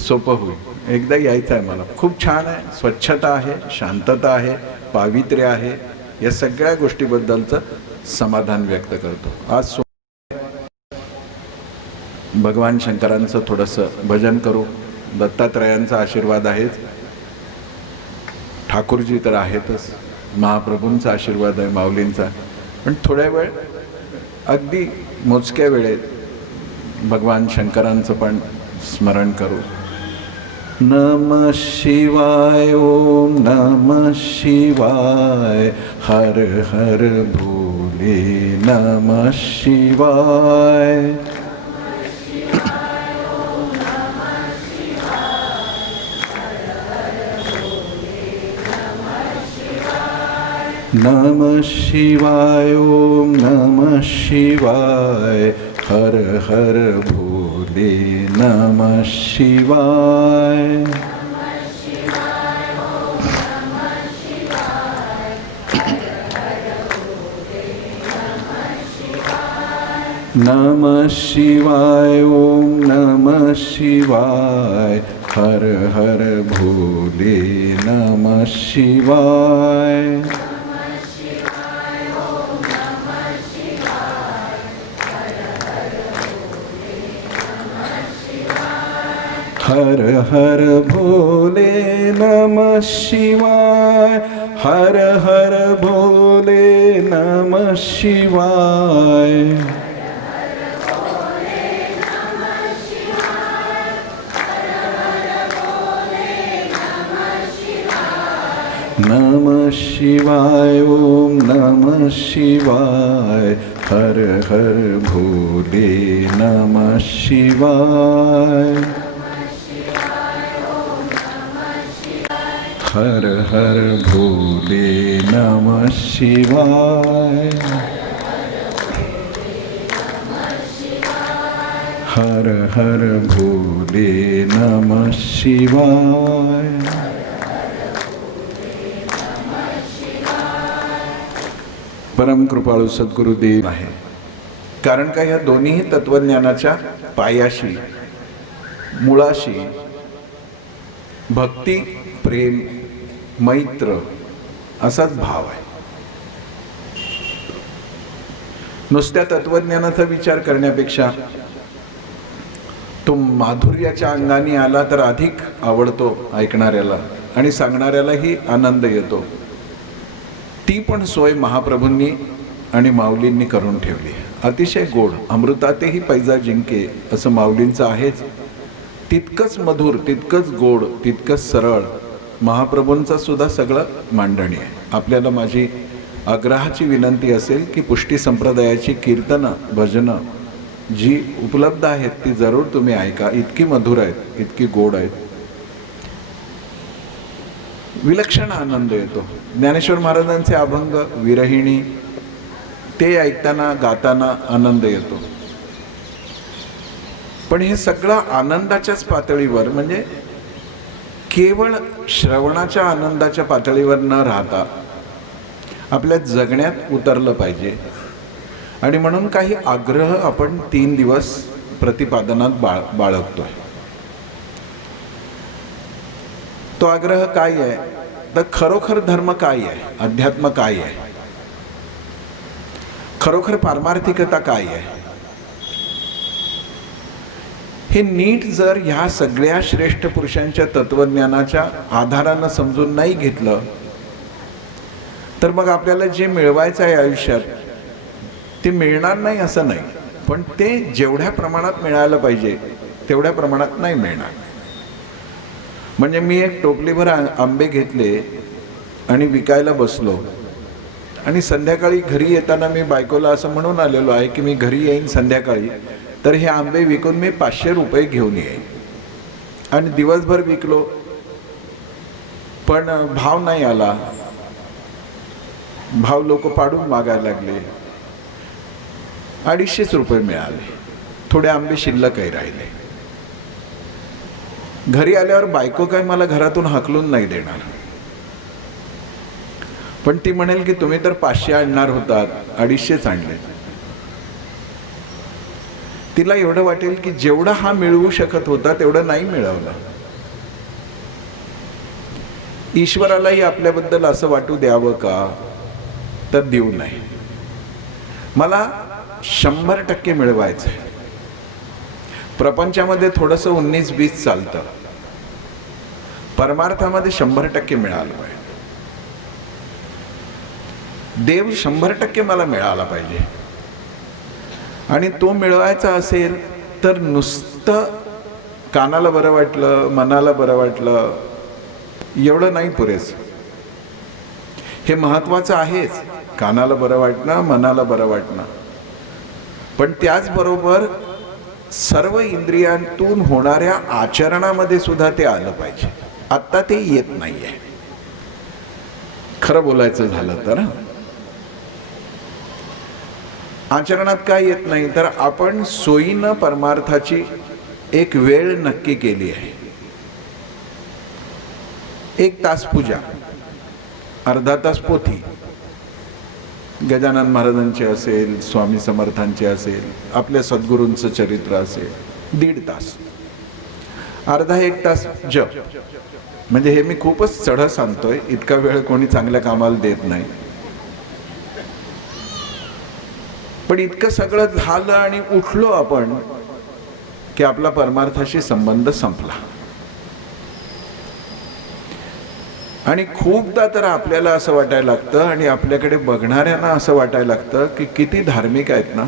सोपं होईल. एकदा यायचं आहे मला. खूप छान आहे, स्वच्छता आहे, शांतता आहे, पावित्र्य आहे, या सगळ्या गोष्टीबद्दलचं समाधान व्यक्त करतो. आज भगवान शंकरांचं थोडंसं भजन करू. दत्तात्रयांचा आशीर्वाद आहेच, ठाकूरजी तर आहेतच, महाप्रभूंचा आशीर्वाद आहे, माऊलींचा. पण थोड्या वेळ अगदी मोजक्या वेळेत भगवान शंकरांचं पण स्मरण करू. नमः शिवाय, ओम नमः शिवाय, हर हर भोले नमः शिवाय. नमः शिवाय ओम नमः शिवाय हर हर भोले नमः शिवाय नमः शिवाय ओम नमः शिवाय हर हर भोले नमः शिवाय हर हर भोले नमः शिवाय हर हर भोले नमः शिवाय नमः शिवाय ओम नमः शिवाय हर हर भोले नमः शिवाय हर हर भोले नमः शिवाय हर हर भोले नमः शिवाय परम कृपाळू सद्गुरुदेव आहे. कारण का या दोन्ही तत्वज्ञानाच्या पायाशी मुळाशी भक्ती प्रेम मैत्र असाच भाव आहे. नुसत्या तत्वज्ञानाचा विचार करण्यापेक्षा तो माधुर्याच्या अंगाने आला तर अधिक आवडतो ऐकणाऱ्याला आणि सांगणाऱ्यालाही आनंद येतो. ती पण सोय महाप्रभूंनी आणि माऊलींनी करून ठेवली. अतिशय गोड अमृतातेही पैजा जिंके असं माऊलींचं आहेच. तितकंच मधुर तितकंच गोड तितकंच सरळ महाप्रभूंचा सुद्धा सगळं मांडणी आहे. आपल्याला माझी आग्रहाची विनंती असेल की पुष्टी संप्रदायाची कीर्तनं भजनं जी उपलब्ध आहेत ती जरूर तुम्ही ऐका. इतकी मधुर आहेत इतकी गोड आहेत. विलक्षण आनंद येतो. ज्ञानेश्वर महाराजांचे अभंग विरहिणी ते ऐकताना गाताना आनंद येतो. पण हे सगळं आनंदाच्याच पातळीवर म्हणजे केवळ श्रवणाच्या आनंदाच्या पातळीवर न राहता आपल्या जगण्यात उतरलं पाहिजे. आणि म्हणून काही आग्रह आपण 3 दिवस प्रतिपादनात बाळगतोय. तो आग्रह काय आहे तर खरोखर धर्म काय आहे, अध्यात्म काय आहे, खरोखर पारमार्थिकता काय आहे हे नीट जर ह्या सगळ्या श्रेष्ठ पुरुषांच्या तत्वज्ञानाच्या आधारानं समजून नाही घेतलं तर मग आपल्याला जे मिळवायचं आहे आयुष्यात ते मिळणार नाही असं नाही. पण ते जेवढ्या प्रमाणात मिळायला पाहिजे तेवढ्या प्रमाणात नाही मिळणार. म्हणजे मी एक टोपलीभर आंबे घेतले आणि विकायला बसलो आणि संध्याकाळी घरी येताना मी बायकोला असं म्हणून आलेलो आहे की मी घरी येईन संध्याकाळी तर हे आंबे विकून मी 500 रुपये घेऊन येईन. आणि दिवसभर विकलो पण भाव नाही आला. भाव लोक पाडून मागायला लागले. 250 रुपये मिळाले. थोडे आंबे शिल्लकही राहिले. घरी आल्यावर बायको काय मला घरातून हाकलून नाही देणार. पण ती म्हणेल की तुम्ही तर 500 आणणार होतात 250 आणले. तिला एवढं वाटेल की जेवढा हा मिळवू शकत होता तेवढं नाही मिळवलं. ईश्वरालाही आपल्याबद्दल असं वाटू द्यावं का तर देऊ नये. मला 100% मिळवायचं आहे. प्रपंचामध्ये थोडंसं 19-20 चालतं. परमार्थामध्ये 100% मिळालं पाहिजे. देव 100% मला मिळाला पाहिजे. आणि तो मिळवायचा असेल तर नुसतं कानाला बरं वाटलं मनाला बरं वाटलं एवढं नाही पुरेसं. हे महत्वाचं आहेच. कानाला बरं वाटणं मनाला बरं वाटणं. पण त्याचबरोबर सर्व इंद्रियांतून होणाऱ्या आचरणामध्ये सुद्धा ते आलं पाहिजे. आत्ता ते येत नाहीये. खरं बोलायचं झालं तर. आचरणात काय येत नाही तर आपण सोयीनं परमार्थाची एक वेळ नक्की केली आहे. 1 तास पूजा, अर्धा तास पोथी, गजानन महाराजांचे असेल, स्वामी समर्थांचे असेल, आपल्या सद्गुरूंचं चरित्र असेल, 1.5 तास, अर्धा 1 तास जप. म्हणजे हे मी खूपच चढ सांगतोय, इतका वेळ कोणी चांगल्या कामाला देत नाही. पण इतकं सगळं झालं आणि उठलो आपण की आपला परमार्थाशी संबंध संपला. आणि खूपदा तर आपल्याला असं वाटायला लागतं आणि आपल्याकडे बघणाऱ्यांना असं वाटायला लागतं की किती धार्मिक आहेत ना,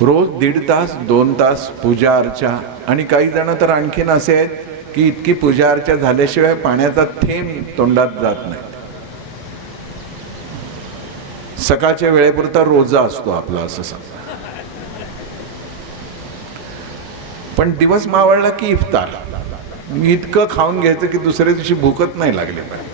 रोज 1.5 तास 2 तास पूजा अर्चा. आणि काही जण तर आणखीन असे आहेत की इतकी पूजा अर्चा झाल्याशिवाय पाण्याचा थेंब तोंडात जात नाही. सकाळच्या वेळेपुरता रोजा असतो आपला असं सांग. पण दिवस मावळला की इफ्तार, इतकं खाऊन घ्यायचं की दुसऱ्या दिवशी भूकच नाही लागली पाहिजे.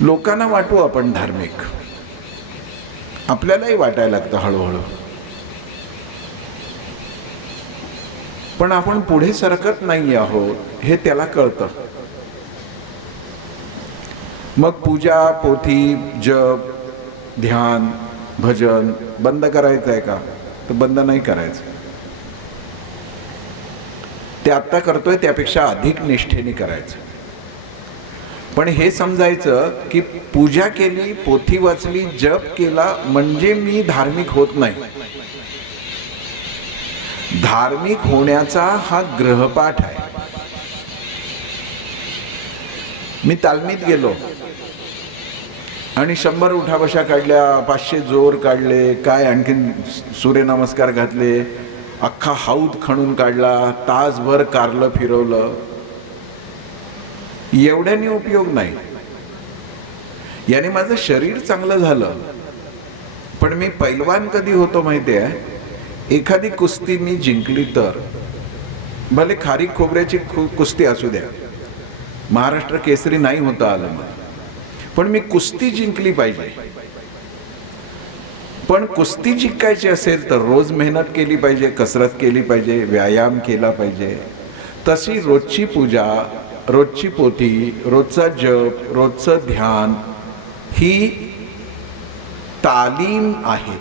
लोकांना वाटू आपण धार्मिक, आपल्यालाही वाटायला लागतं हळूहळू. पण आपण पुढे सरकत नाही आहोत हे त्याला कळतं. मग पूजा, पोथी, जप, ध्यान, भजन बंद करायचं आहे का? तर बंद नाही करायचं. ते आत्ता करतोय त्यापेक्षा अधिक निष्ठेने करायचं. पण हे समजायचं की पूजा केली, पोथी वाचली, जप केला म्हणजे मी धार्मिक होत नाही. धार्मिक होण्याचा हा ग्रहपाठ आहे. मी तालमीत गेलो आणि 100 उठाबशा काढल्या, 500 जोर काढले, काय आणखीन सूर्यनमस्कार घातले, अख्खा हौद खणून काढला, तासभर कारलं फिरवलं. एवढ्याने उपयोग नाही. याने माझं शरीर चांगलं झालं. पण मी पैलवान कधी होतो माहिती आहे? एखादी कुस्ती मी जिंकली तर, भले खारीक खोबऱ्याची कुस्ती असू द्या, महाराष्ट्र केसरी नाही होता आलं मला, पण मी कुस्ती जिंकली पाहिजे. पण कुस्ती जिंकायची असेल तर रोज मेहनत केली पाहिजे, कसरत केली पाहिजे, व्यायाम केला पाहिजे. तशी रोजची पूजा, रोजची पोथी, रोजचा जप, रोजचं ध्यान ही तालीम आहे,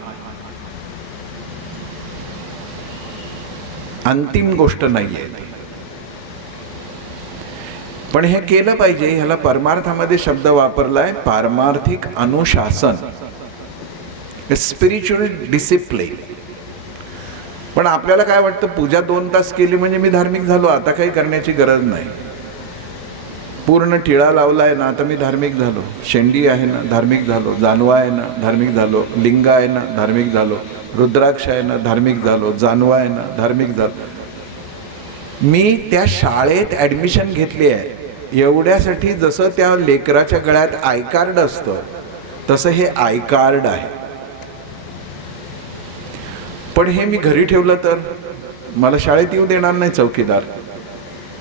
अंतिम गोष्ट नाहीये. पण हे केलं पाहिजे. ह्याला परमार्थामध्ये शब्द वापरलाय पारमार्थिक अनुशासन, स्पिरिच्युअल डिसिप्लिन. पण आपल्याला काय वाटतं, पूजा 2 तास केली म्हणजे मी धार्मिक झालो, आता काही करण्याची गरज नाही. पूर्ण टिळा लावलाय ना आता मी धार्मिक झालो, शेंडी आहे ना धार्मिक झालो, जानवा आहे ना धार्मिक झालो, लिंग आहे ना धार्मिक झालो, रुद्राक्ष आहे ना धार्मिक झालो, जानवा आहे ना धार्मिक झालो. मी त्या शाळेत ऍडमिशन घेतली आहे एवढ्यासाठी. जसं त्या लेकराच्या गळ्यात आय कार्ड असतं तसं हे आय कार्ड आहे. पण हे मी घरी ठेवलं तर मला शाळेत येऊ देणार नाही चौकीदार.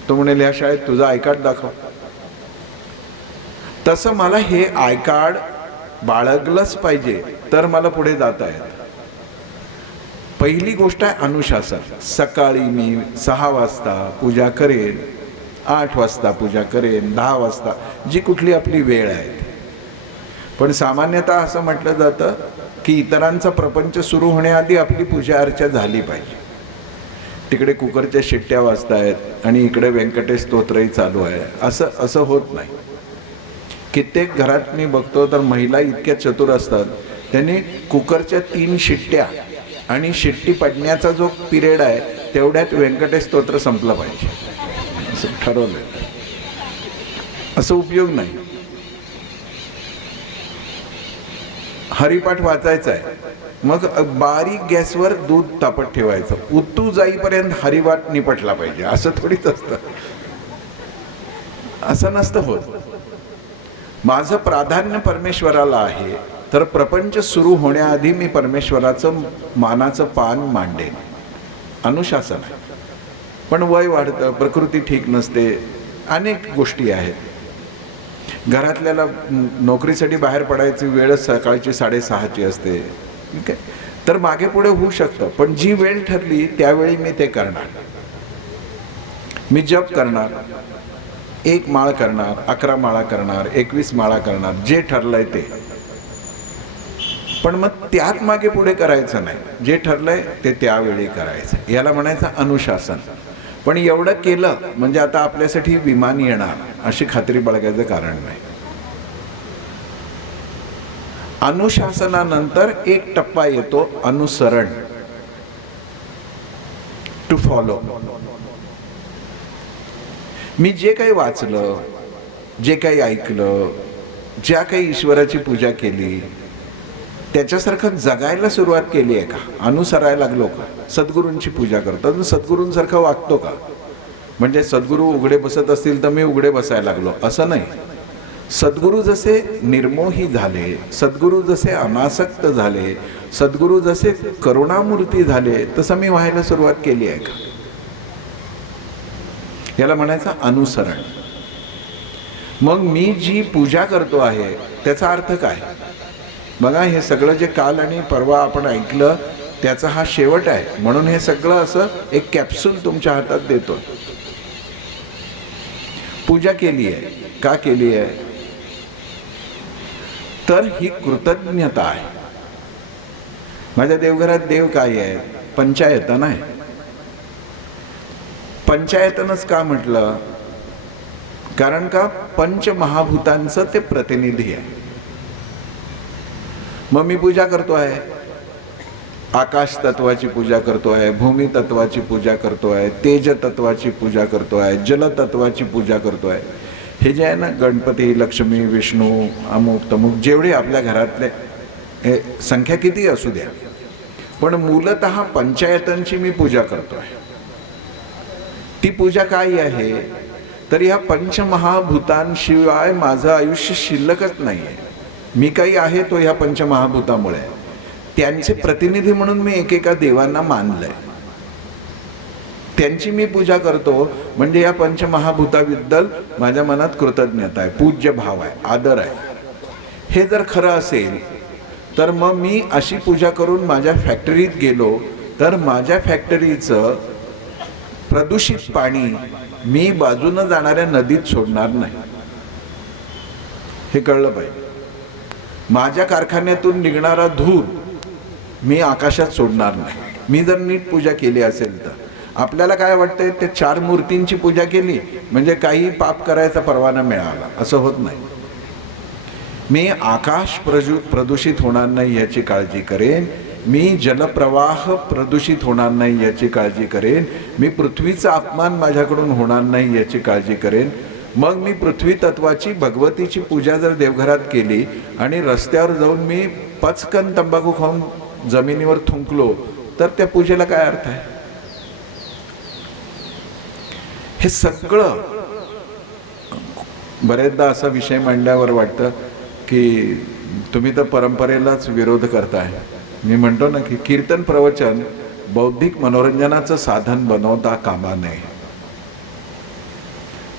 तो म्हणेल या शाळेत तुझं आय कार्ड दाखव. तसं मला हे आय कार्ड बाळगलंच पाहिजे तर मला पुढे जाता येत. पहिली गोष्ट आहे अनुशासन. सकाळी मी 6 वाजता पूजा करेन, 8 वाजता पूजा करेन, 10 वाजता, जी कुठली आपली वेळ आहे. पण सामान्यतः असं म्हटलं जातं की इतरांचा प्रपंच सुरू होण्याआधी आपली पूजा अर्चा झाली पाहिजे. तिकडे कुकरच्या शिट्ट्या वाजतायत आणि इकडे व्यंकटेश स्तोत्रही चालू आहे, असं होत नाही. कित्येक घरात मी बघतो तर महिला इतक्या चतुर असतात, त्यांनी कुकरच्या 3 शिट्ट्या आणि शिट्टी पडण्याचा जो पिरियड आहे तेवढ्यात व्यंकटेश स्तोत्र संपलं पाहिजे असं ठरवलंय. असं उपयोग नाही. हरिपाठ वाचायचा आहे, मग बारीक गॅसवर दूध तापत ठेवायचं, उतू जाईपर्यंत हरिपाठ निपटला पाहिजे. असं थोडीच असतं, असं नसतं होत. माझं प्राधान्य परमेश्वराला आहे तर प्रपंच सुरू होण्याआधी मी परमेश्वराचं मानाचं पान मांडेन. अनुशासन आहे. पण वय वाढतं, प्रकृती ठीक नसते, अनेक गोष्टी आहेत. घरातल्याला नोकरीसाठी बाहेर पडायची वेळच सकाळची 6:30ची असते. ठीक आहे, तर मागे पुढे होऊ शकतं, पण जी वेळ ठरली त्यावेळी मी ते करणार. मी जप करणार, 1 माळ करणार, 11 माळा करणार, 21 माळा करणार, जे ठरलंय ते. पण मग त्यात मागे पुढे करायचं नाही, जे ठरलंय ते त्यावेळी करायचं. याला म्हणायचं अनुशासन. पण एवढं केलं म्हणजे आता आपल्यासाठी विमान येणार अशी खात्री बाळगायचं कारण नाही. अनुशासनानंतर एक टप्पा येतो अनुसरण, टू फॉलो. मी जे काही वाचलं, जे काही ऐकलं, ज्या काही ईश्वराची पूजा केली त्याच्यासारखं जगायला सुरुवात केली आहे का? अनुसरायला लागलो का? सद्गुरूंची पूजा करतो तर सद्गुरूंसारखं वागतो का? म्हणजे सद्गुरू उघडे बसत असतील तर मी उघडे बसायला लागलो असं नाही. सद्गुरू जसे निर्मोही झाले, सद्गुरू जसे अनासक्त झाले, सद्गुरू जसे करुणामूर्ती झाले तसं मी व्हायला सुरुवात केली आहे का? याला म्हणायचं अनुसरण. मग मी जी पूजा करतो आहे त्याचा अर्थ काय? बघा, हे सगळं जे काल आणि परवा आपण ऐकलं त्याचा हा शेवट आहे. म्हणून हे सगळं असं एक कॅप्सूल तुमच्या हातात देतो. पूजा केली आहे, का केली आहे? तर ही कृतज्ञता आहे. माझ्या देवघरात देव काय आहे? पंचायतन आहे. पंचायतनच का म्हटलं? कारण का पंचमहाभूतांचं ते प्रतिनिधी आहे. मग मी पूजा करतो आहे, आकाश तत्वाची पूजा करतो आहे, भूमी तत्वाची पूजा करतो आहे, तेज तत्वाची पूजा करतो आहे, जल तत्वाची पूजा करतो आहे. हे जे आहे ना, गणपती, लक्ष्मी, विष्णू, अमुक तमुक, जेवढे आपल्या घरातले हे संख्या किती असू द्या, पण मूलतः पंचायतांची मी पूजा करतो आहे. ती पूजा काय आहे? तर या पंचमहाभूतांशिवाय माझं आयुष्य शिल्लकच नाही आहे. मी काही आहे तो ह्या पंचमहाभूतामुळे. त्यांचे प्रतिनिधी म्हणून मी एकेका देवांना मानलंय, त्यांची मी पूजा करतो. म्हणजे या पंचमहाभूताबद्दल माझ्या मनात कृतज्ञता आहे, पूज्य भाव आहे, आदर आहे. हे जर खरं असेल तर मग मी अशी पूजा करून माझ्या फॅक्टरीत गेलो तर माझ्या फॅक्टरीचं प्रदूषित पाणी मी बाजूनं जाणाऱ्या नदीत सोडणार नाही. हे कळलं पाहिजे. माझ्या कारखान्यातून निघणारा धूर मी आकाशात सोडणार नाही. मी जर नीट पूजा केली असेल तर. आपल्याला काय वाटतंय? ते 4 मूर्तींची पूजा केली म्हणजे काही पाप करायचा परवाना मिळाला, असं होत नाही. मी आकाश प्रदूषित होणार नाही याची काळजी करेन, मी जलप्रवाह प्रदूषित होणार नाही याची काळजी करेन, मी पृथ्वीचा अपमान माझ्याकडून होणार नाही याची काळजी करेन. मग मी पृथ्वी तत्वाची, भगवतीची पूजा जर देवघरात केली आणि रस्त्यावर जाऊन मी पचकन तंबाखू खाऊन जमिनीवर थुंकलो तर त्या पूजेला काय अर्थ आहे? हे सगळं बरेचदा असा विषय मांडल्यावर वाटतं की तुम्ही तर परंपरेलाच विरोध करताय. मी म्हणतो ना की कीर्तन प्रवचन बौद्धिक मनोरंजनाचं साधन बनवता कामा नये.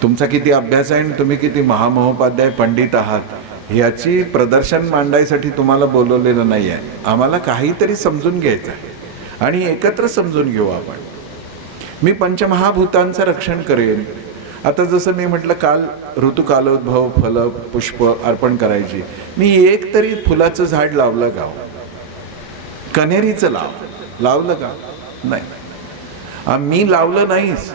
तुमचा किती अभ्यास आहे आणि तुम्ही किती महामहोपाध्याय पंडित आहात याची प्रदर्शन मांडायसाठी तुम्हाला बोलवलेलं नाही आहे. आम्हाला काहीतरी समजून घ्यायचं आहे आणि एकत्र समजून घेऊ आपण. मी पंचमहाभूतांचं रक्षण करेन. आता जसं मी म्हटलं काल ऋतुकालोद्भव फल पुष्प अर्पण करायची, मी एक तरी फुलाचं झाड लावलं का? कन्हेरीचं लावलं का? नाही. मी लावलं नाहीच,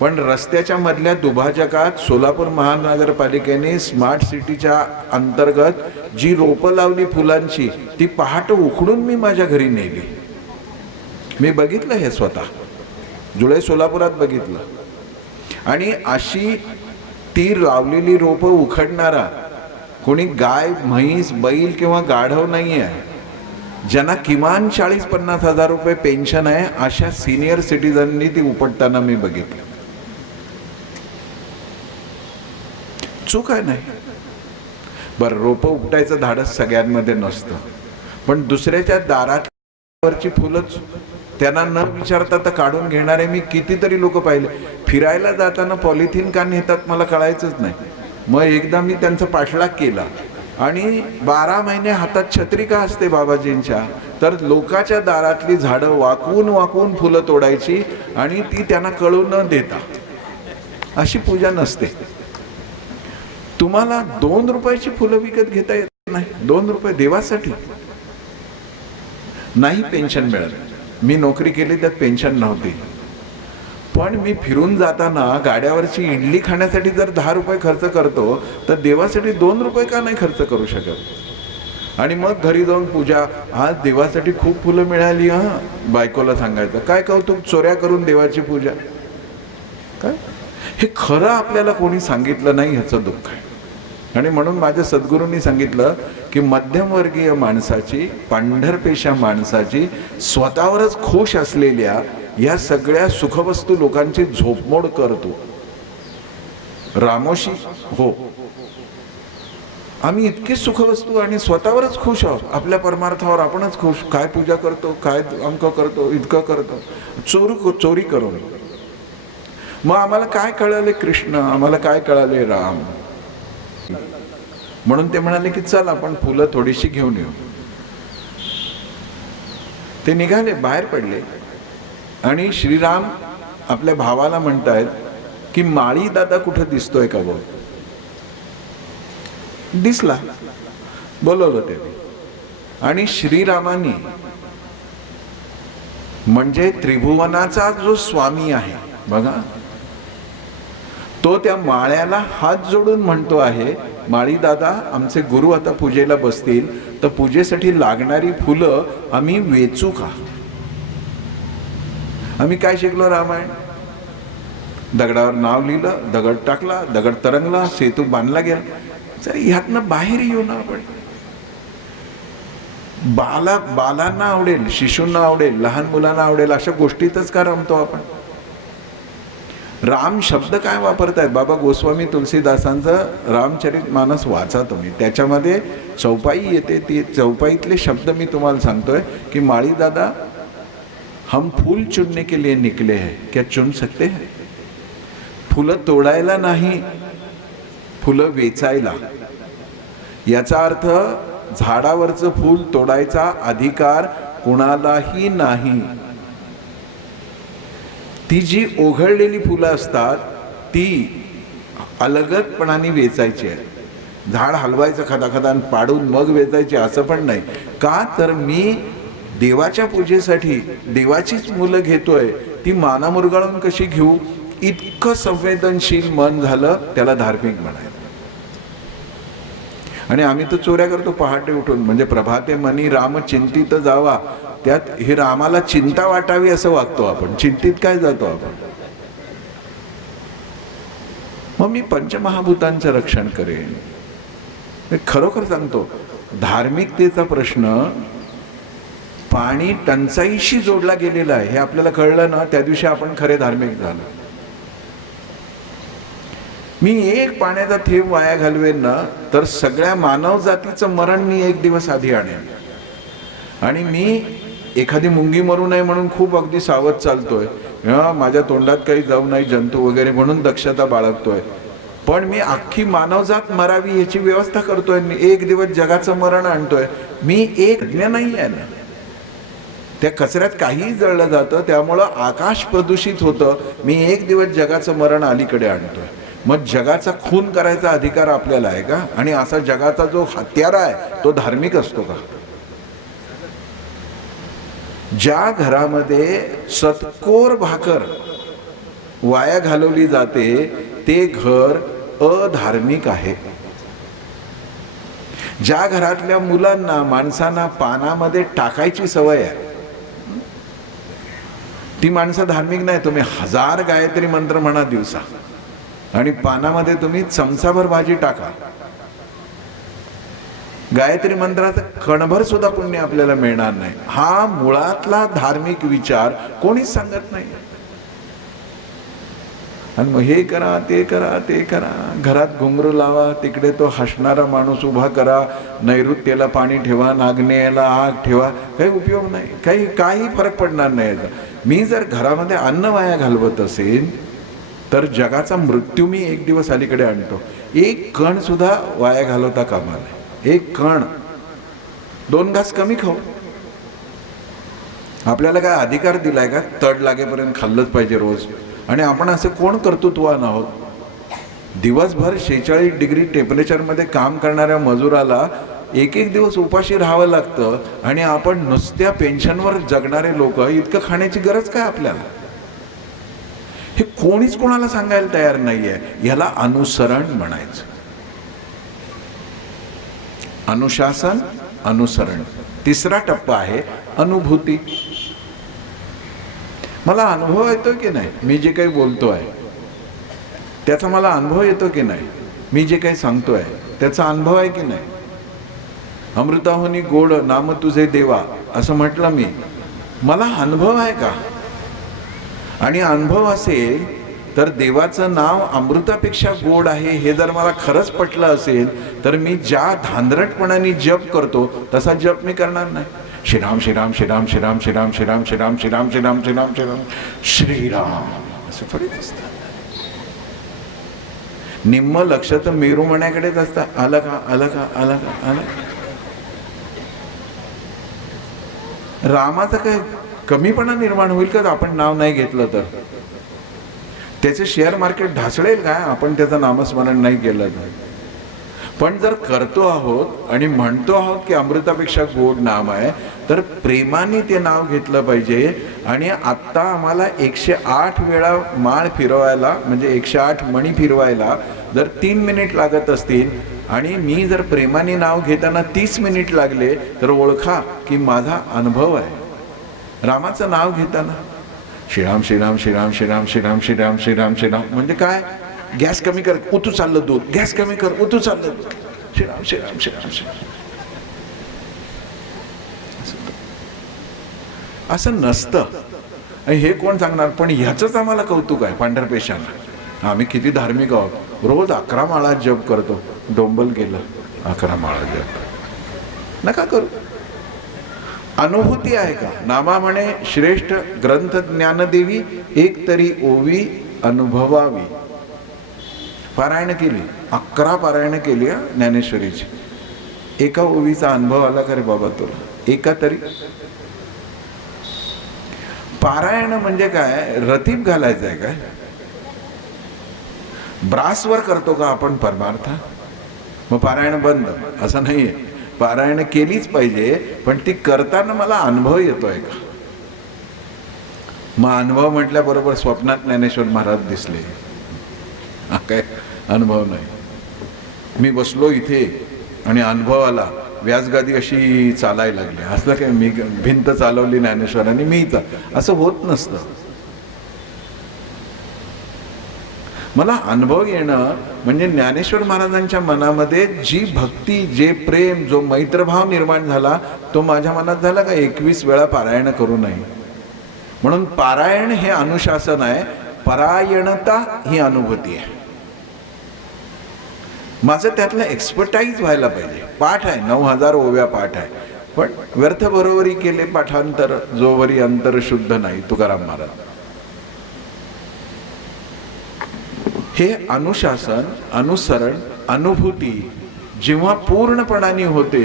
पण रस्त्याच्या मधल्या दुभाजकात सोलापूर महानगरपालिकेने स्मार्ट सिटीच्या अंतर्गत जी रोपं लावली फुलांची ती पहाटे उखडून मी माझ्या घरी नेली. मी बघितलं हे स्वतः, जुळे सोलापुरात बघितलं. आणि अशी ती लावलेली रोपं उखडणारा कोणी गाय, म्हैस, बैल किंवा गाढव नाही आहे. ज्यांना किमान 40-50 हजार रुपये पेन्शन आहे अशा सिनियर सिटीजननी ती उपटताना मी बघितलं. चूक आहे नाही. बरं, रोपं उपटायचं धाडस सगळ्यांमध्ये नसतं, पण दुसऱ्याच्या दारावरची फुलंच त्यांना न विचारता तर काढून घेणारे मी कितीतरी लोक पाहिले. फिरायला जाताना पॉलिथिन का नेतात मला कळायचंच नाही. मग एकदा मी त्यांचा पाठलाग केला आणि 12 महिने हातात छत्री का असते बाबाजींच्या, तर लोकाच्या दारातली झाडं वाकवून वाकवून फुलं तोडायची आणि ती त्यांना कळू न देता. अशी पूजा नसते. तुम्हाला 2 रुपयाची फुलं विकत घेता येत नाही. 2 रुपये देवासाठी नाही. पेन्शन मिळाली. मी नोकरी केली त्यात पेन्शन नव्हती, पण मी फिरून जाताना गाड्यावरची इडली खाण्यासाठी जर 10 रुपये खर्च करतो तर देवासाठी 2 रुपये का नाही खर्च करू शकत. आणि मग घरी जाऊन पूजा, आज देवासाठी खूप फुलं मिळाली. बायकोला सांगायचं काय कौतुक, चोऱ्या करून देवाची पूजा. काय हे खरं आपल्याला कोणी सांगितलं नाही, ह्याचं दुःख आहे. आणि म्हणून माझ्या सद्गुरूंनी सांगितलं की मध्यमवर्गीय माणसाची, पांढरपेशा माणसाची, स्वतःवरच खुश असलेल्या या सगळ्या सुखवस्तू लोकांची झोपमोड करतो. रामोशी हो, आम्ही इतकी सुखवस्तू आणि स्वतःवरच खुश आहोत, आपल्या परमार्थावर आपणच खुश. काय पूजा करतो, काय अंक करतो, इतकं करतो, चोरी करून. मग आम्हाला काय कळाले कृष्ण, आम्हाला काय कळाले राम. म्हणून ते म्हणाले की चल आपण फुलं थोडीशी घेऊन येऊ. ते निघाले, बाहेर पडले आणि श्रीराम आपल्या भावाला म्हणतायत की माळी दादा कुठं दिसतोय का बघ. दिसला, बोलवलं ते. आणि श्रीरामांनी म्हणजे त्रिभुवनाचा जो स्वामी आहे बघा, तो त्या माळ्याला हात जोडून म्हणतो आहे, माळी दादा आमचे गुरु आता पूजेला बसतील तर पूजेसाठी लागणारी फुलं आम्ही वेचू का. आम्ही काय शिकलो रामायण, दगडावर नाव लिहिलं, दगड टाकला, दगड तरंगला, सेतू बांधला गेला. जर ह्यातनं बाहेर येऊ ना आपण. बालांना आवडेल, शिशूंना आवडेल, लहान मुलांना आवडेल अशा गोष्टीतच का रमतो आपण. राम शब्द काय वापरतायत बाबा गोस्वामी तुलसीदासांचं रामचरितमानस वाचा तुम्ही, त्याच्यामध्ये चौपाई येते. ती चौपाईतले शब्द मी तुम्हाला सांगतोय की माळी दादा हम फूल चुनने के लिए निकले हैं, क्या चुन सकते हैं. फुलं तोडायला नाही, फुलं वेचायला. याचा अर्थ झाडावरचं फूल तोडायचा अधिकार कुणालाही नाही. ती जी ओघळलेली फुलं असतात ती अलगदपणाने वेचायची आहे. झाड हलवायचं खदाखदा पाडून मग वेचायचे असं पण नाही. का तर मी देवाच्या पूजेसाठी देवाचीच मुलं घेतोय, ती माना मुरगाळून कशी घेऊ. इतकं संवेदनशील मन झालं, त्याला धार्मिक म्हणायचं. आणि आम्ही तर चोऱ्या करतो पहाटे उठून, म्हणजे प्रभाते मनी राम चिंतित जावा. त्यात हे रामाला चिंता वाटावी असं वागतो आपण, चिंतित काय जातो आपण. मग मी पंचमहाभूतांचं रक्षण करेन. खरोखर सांगतो, धार्मिकतेचा प्रश्न पाणी टंचाईशी जोडला गेलेला आहे. हे आपल्याला कळलं ना, त्या दिवशी आपण खरे धार्मिक झालो. मी एक पाण्याचा थेंब वाया घालवेन ना, तर सगळ्या मानव जातीचं मरण मी एक दिवस आधी आणेन. आणि मी एखादी मुंगी मरू नये म्हणून खूप अगदी सावध चालतोय, माझ्या तोंडात काही जाऊ नाही जंतू वगैरे म्हणून दक्षता बाळगतोय. पण मी अख्खी मानवजात मरावी याची व्यवस्था करतोय. मी एक दिवस जगाचं मरण आणतोय. मी एक ज्ञ नाही आहे ना. त्या कचऱ्यात काहीही जळलं जातं, त्यामुळं आकाश प्रदूषित होतं. मी एक दिवस जगाचं मरण अलीकडे आणतोय. मग जगाचा खून करायचा अधिकार आपल्याला आहे का. आणि असा जगाचा जो हत्यारा आहे तो धार्मिक असतो का. ज्या घरामध्ये सतकोर भाकर वाया घालवली जाते ते घर अधार्मिक आहे. ज्या घरातल्या मुलांना माणसांना पानामध्ये टाकायची सवय आहे ती माणसं धार्मिक नाही. तुम्ही 1000 गायत्री मंत्र म्हणा दिवसा आणि पानामध्ये तुम्ही चमचाभर भाजी टाका, गायत्री मंत्राचं कणभर सुद्धा पुण्य आपल्याला मिळणार नाही. हा मुळातला धार्मिक विचार कोणीच सांगत नाही. आणि मग हे करा ते करा ते करा, घरात घुंगरू लावा, तिकडे तो हसणारा माणूस उभा करा, नैऋत्येला पाणी ठेवा, नागनेला आग ठेवा, काही उपयोग नाही, काही फरक पडणार नाही याचा. मी जर घरामध्ये अन्न वाया घालवत असेल तर जगाचा मृत्यू मी एक दिवस अलीकडे आणतो. एक कण सुद्धा वाया घालवता कामा नये. एक कण, 2 घास कमी खाऊ. आपल्याला काय अधिकार दिलाय का तड लागेपर्यंत खाल्लंच पाहिजे रोज? आणि आपण असं कोण कर्तृत्वान आहोत? दिवसभर 46 डिग्री टेम्परेचरमध्ये काम करणाऱ्या मजुराला एक दिवस उपाशी राहावं लागतं आणि आपण नुसत्या पेन्शनवर जगणारे लोक इतकं खाण्याची गरज काय आपल्याला? हे कोणीच कोणाला सांगायला तयार नाहीये. याला अनुसरण म्हणायचं. अनुशासन, अनुसरण. तिसरा टप्पा आहे अनुभूती. मला अनुभव येतो की नाही मी जे काही बोलतो आहे त्याचा? मला अनुभव येतो की नाही मी जे काही सांगतोय त्याचा अनुभव आहे की नाही? अमृताहुनी गोड नाम तुझे देवा असं म्हटलं मी, मला अनुभव आहे का? आणि अनुभव असेल तर देवाचं नाव अमृतापेक्षा गोड आहे हे जर मला खरंच पटलं असेल तर मी ज्या धांदरटपणाने जप करतो तसा जप मी करणार नाही. श्रीराम श्रीराम श्रीराम श्रीराम श्रीराम श्रीराम श्रीराम श्रीराम श्रीराम श्रीराम श्रीराम श्रीराम असं थोडीच असतं. निम्म लक्ष तर मेरू म्हण्याकडेच असतं. आलं का आलं का आलं का आलं. रामाचा काय कमीपणा निर्माण होईल का आपण नाव नाही घेतलं तर? त्याचे शेअर मार्केट ढासळेल काय आपण त्याचं नामस्मरण नाही केलं तर? पण जर करतो आहोत आणि म्हणतो आहोत की अमृतापेक्षा गोड नाम आहे तर प्रेमाने ते नाव घेतलं पाहिजे. आणि आत्ता आम्हाला 108 वेळा माळ फिरवायला म्हणजे 108 मणी फिरवायला जर 3 मिनिट लागत असतील आणि मी जर प्रेमाने नाव घेताना 30 मिनिट लागले तर ओळखा की माझा अनुभव आहे. रामाचं नाव घेताना श्रीराम श्रीराम श्रीराम श्रीराम श्रीराम श्रीराम श्रीराम श्रीराम म्हणजे काय? गॅस कमी कर, उतू चाललं दूध, गॅस कमी कर, उतू चाललं दूध, श्रीराम श्रीराम श्रीराम श्रीराम. असं नसतं. आणि हे कोण सांगणार? पण ह्याचंच आम्हाला कौतुक आहे पांढरपेशानं. आम्ही किती धार्मिक आहोत. रोज 11 माळा जप करतो. डोंबल गेलं 11 माळा जप नका करू. अनुभूती आहे का? नामा म्हणे श्रेष्ठ ग्रंथ ज्ञानदेवी एक तरी ओवी अनुभवावी. पारायण केली, 11 पारायण केली ज्ञानेश्वरीची. एका ओवीचा अनुभव आला का रे बाबा तुला? एका तरी. पारायण म्हणजे काय? रतीब घालायचं आहे काय? ब्रासवर करतो का आपण परमार्थ? मग पारायण बंद असं नाहीये. पारायण केलीच पाहिजे पण ती करताना मला अनुभव येतोय का? मग अनुभव म्हटल्याबरोबर स्वप्नात ज्ञानेश्वर महाराज दिसले काय? अनुभव नाही. मी बसलो इथे आणि अनुभव आला, व्यासगादी अशी चालायला लागली. असं काय मी भिंत चालवली ज्ञानेश्वरांनी मीच? असं होत नसतं. मला अनुभव येणं म्हणजे ज्ञानेश्वर महाराजांच्या मनामध्ये जी भक्ती, जे प्रेम, जो मैत्रभाव निर्माण झाला तो माझ्या मनात झाला का 21 वेळा पारायण करू नये. म्हणून पारायण हे अनुशासन आहे, परायणता ही अनुभूती आहे. माझं त्यातलं एक्सपर्टाईज व्हायला पाहिजे. पाठ आहे, 9000 ओव्या पाठ आहे, पण व्यर्थ बरोबरी केले पाठांतर जोवरी अंतर शुद्ध नाही, तुकाराम महाराज. हे अनुशासन, अनुसरण, अनुभूती जेव्हा पूर्णपणाने होते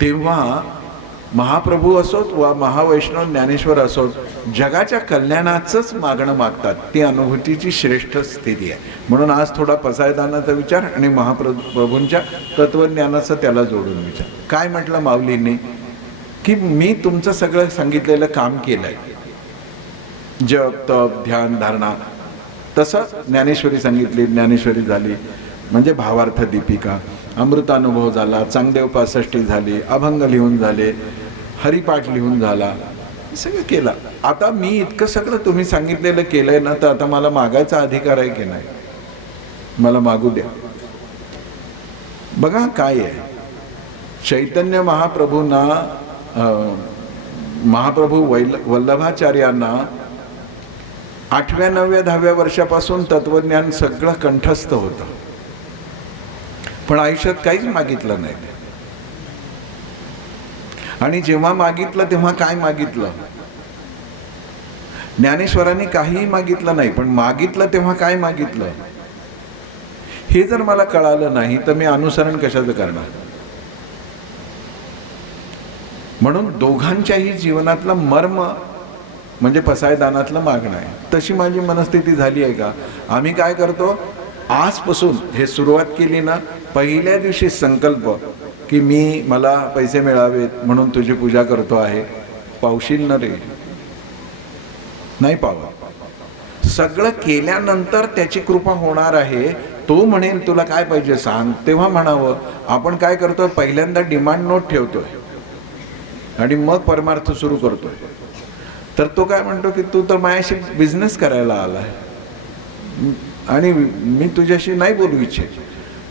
तेव्हा महाप्रभू असोत वा महावैष्णव ज्ञानेश्वर असोत जगाच्या कल्याणाचंच मागणं मागतात. ती अनुभूतीची श्रेष्ठ स्थिती आहे. म्हणून आज थोडा पसायदानाचा विचार आणि महाप्रभूंच्या तत्वज्ञानाचा त्याला जोडून विचार. काय म्हटलं माऊलींनी की मी तुमचं सगळं सांगितलेलं काम केलंय, जप तप ध्यान धारणा. तसं ज्ञानेश्वरी सांगितली, ज्ञानेश्वरी झाली म्हणजे भावार्थ दीपिका, अमृतानुभव झाला, चांगदेव 65 झाली, अभंग लिहून झाले, हरिपाठ लिहून झाला, सगळं केलं. आता मी इतकं सगळं तुम्ही सांगितलेलं केलंय ना तर आता मला मागायचा अधिकार आहे की नाही? मला मागू द्या. बघा काय आहे, चैतन्य महाप्रभूंना महाप्रभू वल्लभाचार्यांना 8व्या 9व्या 10व्या वर्षापासून तत्वज्ञान सगळं कंठस्थ होतं, पण आयुष्यात काहीच मागितलं नाही. आणि जेव्हा मागितलं तेव्हा काय मागितलं? ज्ञानेश्वरांनी काहीही मागितलं नाही, पण मागितलं तेव्हा काय मागितलं हे जर मला कळालं नाही तर मी अनुसरण कशाचं करणार? म्हणून दोघांच्याही जीवनातलं मर्म म्हणजे पसायदानातलं मागणं आहे. तशी माझी मनस्थिती झाली आहे का? आम्ही काय करतो, आजपासून हे सुरुवात केली ना, पहिल्या दिवशी संकल्प की मला पैसे मिळावेत म्हणून तुझी पूजा करतो आहे. पावशील न रे? नाही पावत. सगळं केल्यानंतर त्याची कृपा होणार आहे. तो म्हणेल तुला काय पाहिजे सांग, तेव्हा म्हणावं. आपण काय करतो, पहिल्यांदा डिमांड नोट ठेवतोय आणि मग परमार्थ सुरू करतोय. तर तो काय म्हणतो की तू तर माझ्याशी बिझनेस करायला आलाय आणि मी तुझ्याशी नाही बोलू इच्छित.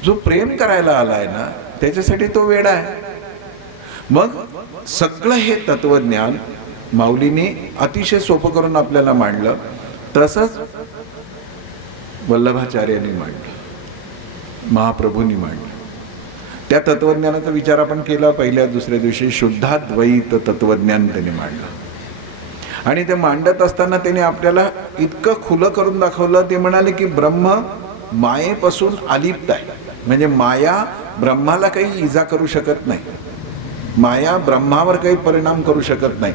जो प्रेम करायला आलाय ना त्याच्यासाठी तो वेडा आहे. मग सगळं हे तत्वज्ञान माऊलीने अतिशय सोपं करून आपल्याला मांडलं. तसंच वल्लभाचार्यांनी मांडलं, महाप्रभूंनी मांडलं. त्या तत्वज्ञानाचा विचार आपण केला. पहिल्या दुसऱ्या दिवशी शुद्धाद्वैत तत्वज्ञान त्यांनी मांडलं. आणि ते मांडत असताना त्यांनी आपल्याला इतकं खुलं करून दाखवलं. ते म्हणाले की ब्रह्म मायेपासून अलिप्त आहे. म्हणजे माया ब्रह्माला काही इजा करू शकत नाही, माया ब्रह्मावर काही परिणाम करू शकत नाही.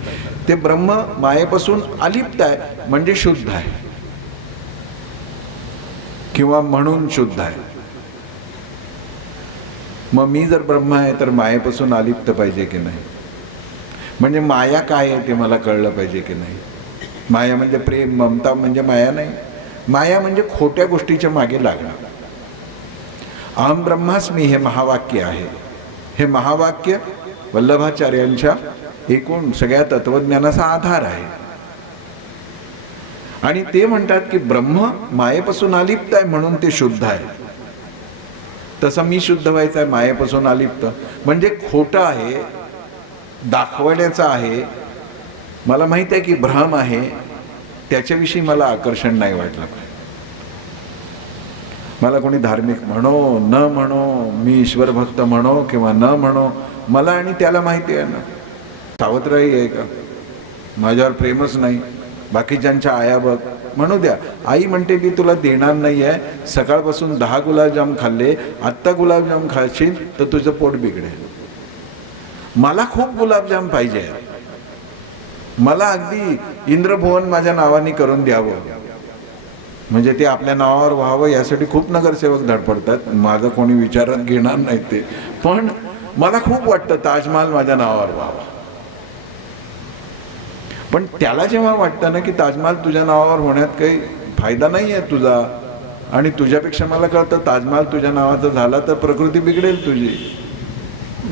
ते ब्रह्म मायेपासून अलिप्त आहे म्हणजे शुद्ध आहे, किंवा म्हणून शुद्ध आहे. मग मी जर ब्रह्म आहे तर मायेपासून अलिप्त पाहिजे की नाही? म्हणजे माया काय आहे ते मला कळलं पाहिजे की नाही? माया म्हणजे प्रेम ममता म्हणजे माया नाही. माया म्हणजे खोट्या गोष्टीच्या मागे लागणं. अहम ब्रह्मास्मी हे महावाक्य आहे. हे महावाक्य वल्लभाचार्यांच्या एकूण सगळ्या तत्वज्ञानाचा आधार आहे. आणि ते म्हणतात की ब्रह्म मायेपासून अलिप्त आहे म्हणून ते शुद्ध आहे. तसं मी शुद्ध व्हायचं आहे मायेपासून अलिप्त म्हणजे खोटं आहे, दाखवण्याचं आहे. मला माहित आहे की भ्रम आहे, त्याच्याविषयी मला आकर्षण नाही वाटलं. मला कोणी धार्मिक म्हणो न म्हणो, मी ईश्वर भक्त म्हणो किंवा न म्हणो, मला आणि त्याला माहिती आहे ना. सावत्राई आहे का? माझ्यावर प्रेमच नाही. बाकीच्यांच्या आया बघ, म्हणू द्या. आई म्हणते मी तुला देणार नाही आहे. सकाळपासून 10 गुलाबजाम खाल्ले, आत्ता गुलाबजाम खाशील तर तुझं पोट बिघडेल. मला खूप गुलाबजाम पाहिजे. मला अगदी इंद्रभुवन माझ्या नावाने करून द्यावं, म्हणजे ते आपल्या नावावर व्हावं यासाठी खूप नगरसेवक धडपडतात. माझं कोणी विचारात घेणार नाही ते, पण मला खूप वाटतं ताजमहाल माझ्या नावावर व्हावा. पण त्याला जेव्हा वाटतं ना की ताजमहाल तुझ्या नावावर होण्यात काही फायदा नाही आहे तुझा, आणि तुझ्यापेक्षा मला कळतं ताजमहाल तुझ्या नावाचा झाला तर प्रकृती बिघडेल, तुझी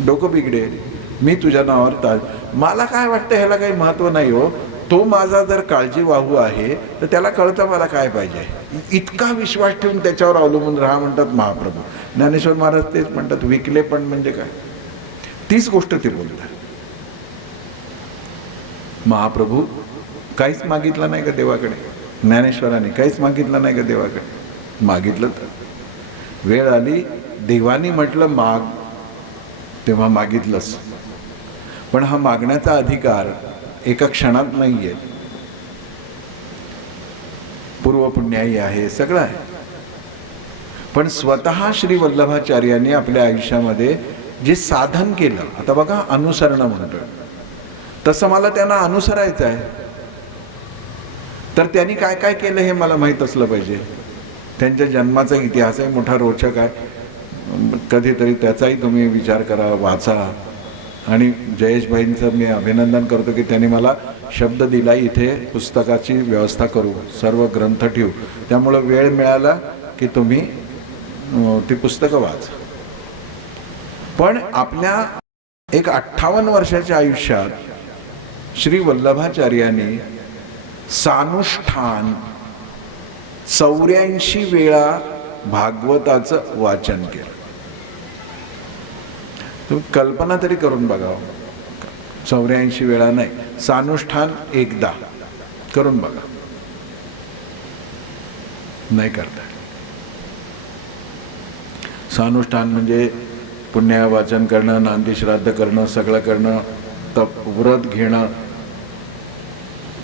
डोकं बिघडेल. मी तुझ्या नावावर मला काय वाटतं ह्याला काही महत्त्व नाही हो. तो माझा जर काळजी वाहू आहे तर त्याला कळतं मला काय पाहिजे. इतका विश्वास ठेवून त्याच्यावर अवलंबून राहा म्हणतात महाप्रभू. ज्ञानेश्वर महाराज तेच म्हणतात, विकले पण म्हणजे काय, तीच गोष्ट ते बोलतात. महाप्रभू काहीच मागितलं नाही का देवाकडे? ज्ञानेश्वराने काहीच मागितलं नाही का देवाकडे? मागितलं तर वेळ आली, देवानी म्हटलं माग, तेव्हा मागितलंच. पण हा मागण्याचा अधिकार एका क्षणात नाही आहे. पूर्वपुण्याई आहे, सगळं आहे. पण स्वतः श्री वल्लभाचार्यांनी आपल्या आयुष्यामध्ये जे साधन केलं, आता बघा अनुसरण म्हणतो, तसं मला त्यांना अनुसरायचं आहे. तर त्यांनी काय काय केलं हे मला माहीत असलं पाहिजे. त्यांच्या जन्माचा इतिहासही मोठा रोचक आहे. कधीतरी त्याचाही तुम्ही विचार करा, वाचा. आणि जयेशभाईंचं मी अभिनंदन करतो की त्यांनी मला शब्द दिला इथे पुस्तकाची व्यवस्था करू, सर्व ग्रंथ ठेवू. त्यामुळं वेळ मिळाला की तुम्ही ती पुस्तकं वाचा. पण आपल्या एक 58 वर्षाच्या आयुष्यात श्री वल्लभाचार्यांनी सानुष्ठान 84 वेळा भागवताचं वाचन केलं. तुम्ही कल्पना तरी करून बघा. 84 वेळा नाही, सानुष्ठान एकदा करून बघा. नाही करता. सानुष्ठान म्हणजे पुण्य वाचन करणं, नांदी श्राद्ध करणं, सगळं करणं, तप व्रत घेणं,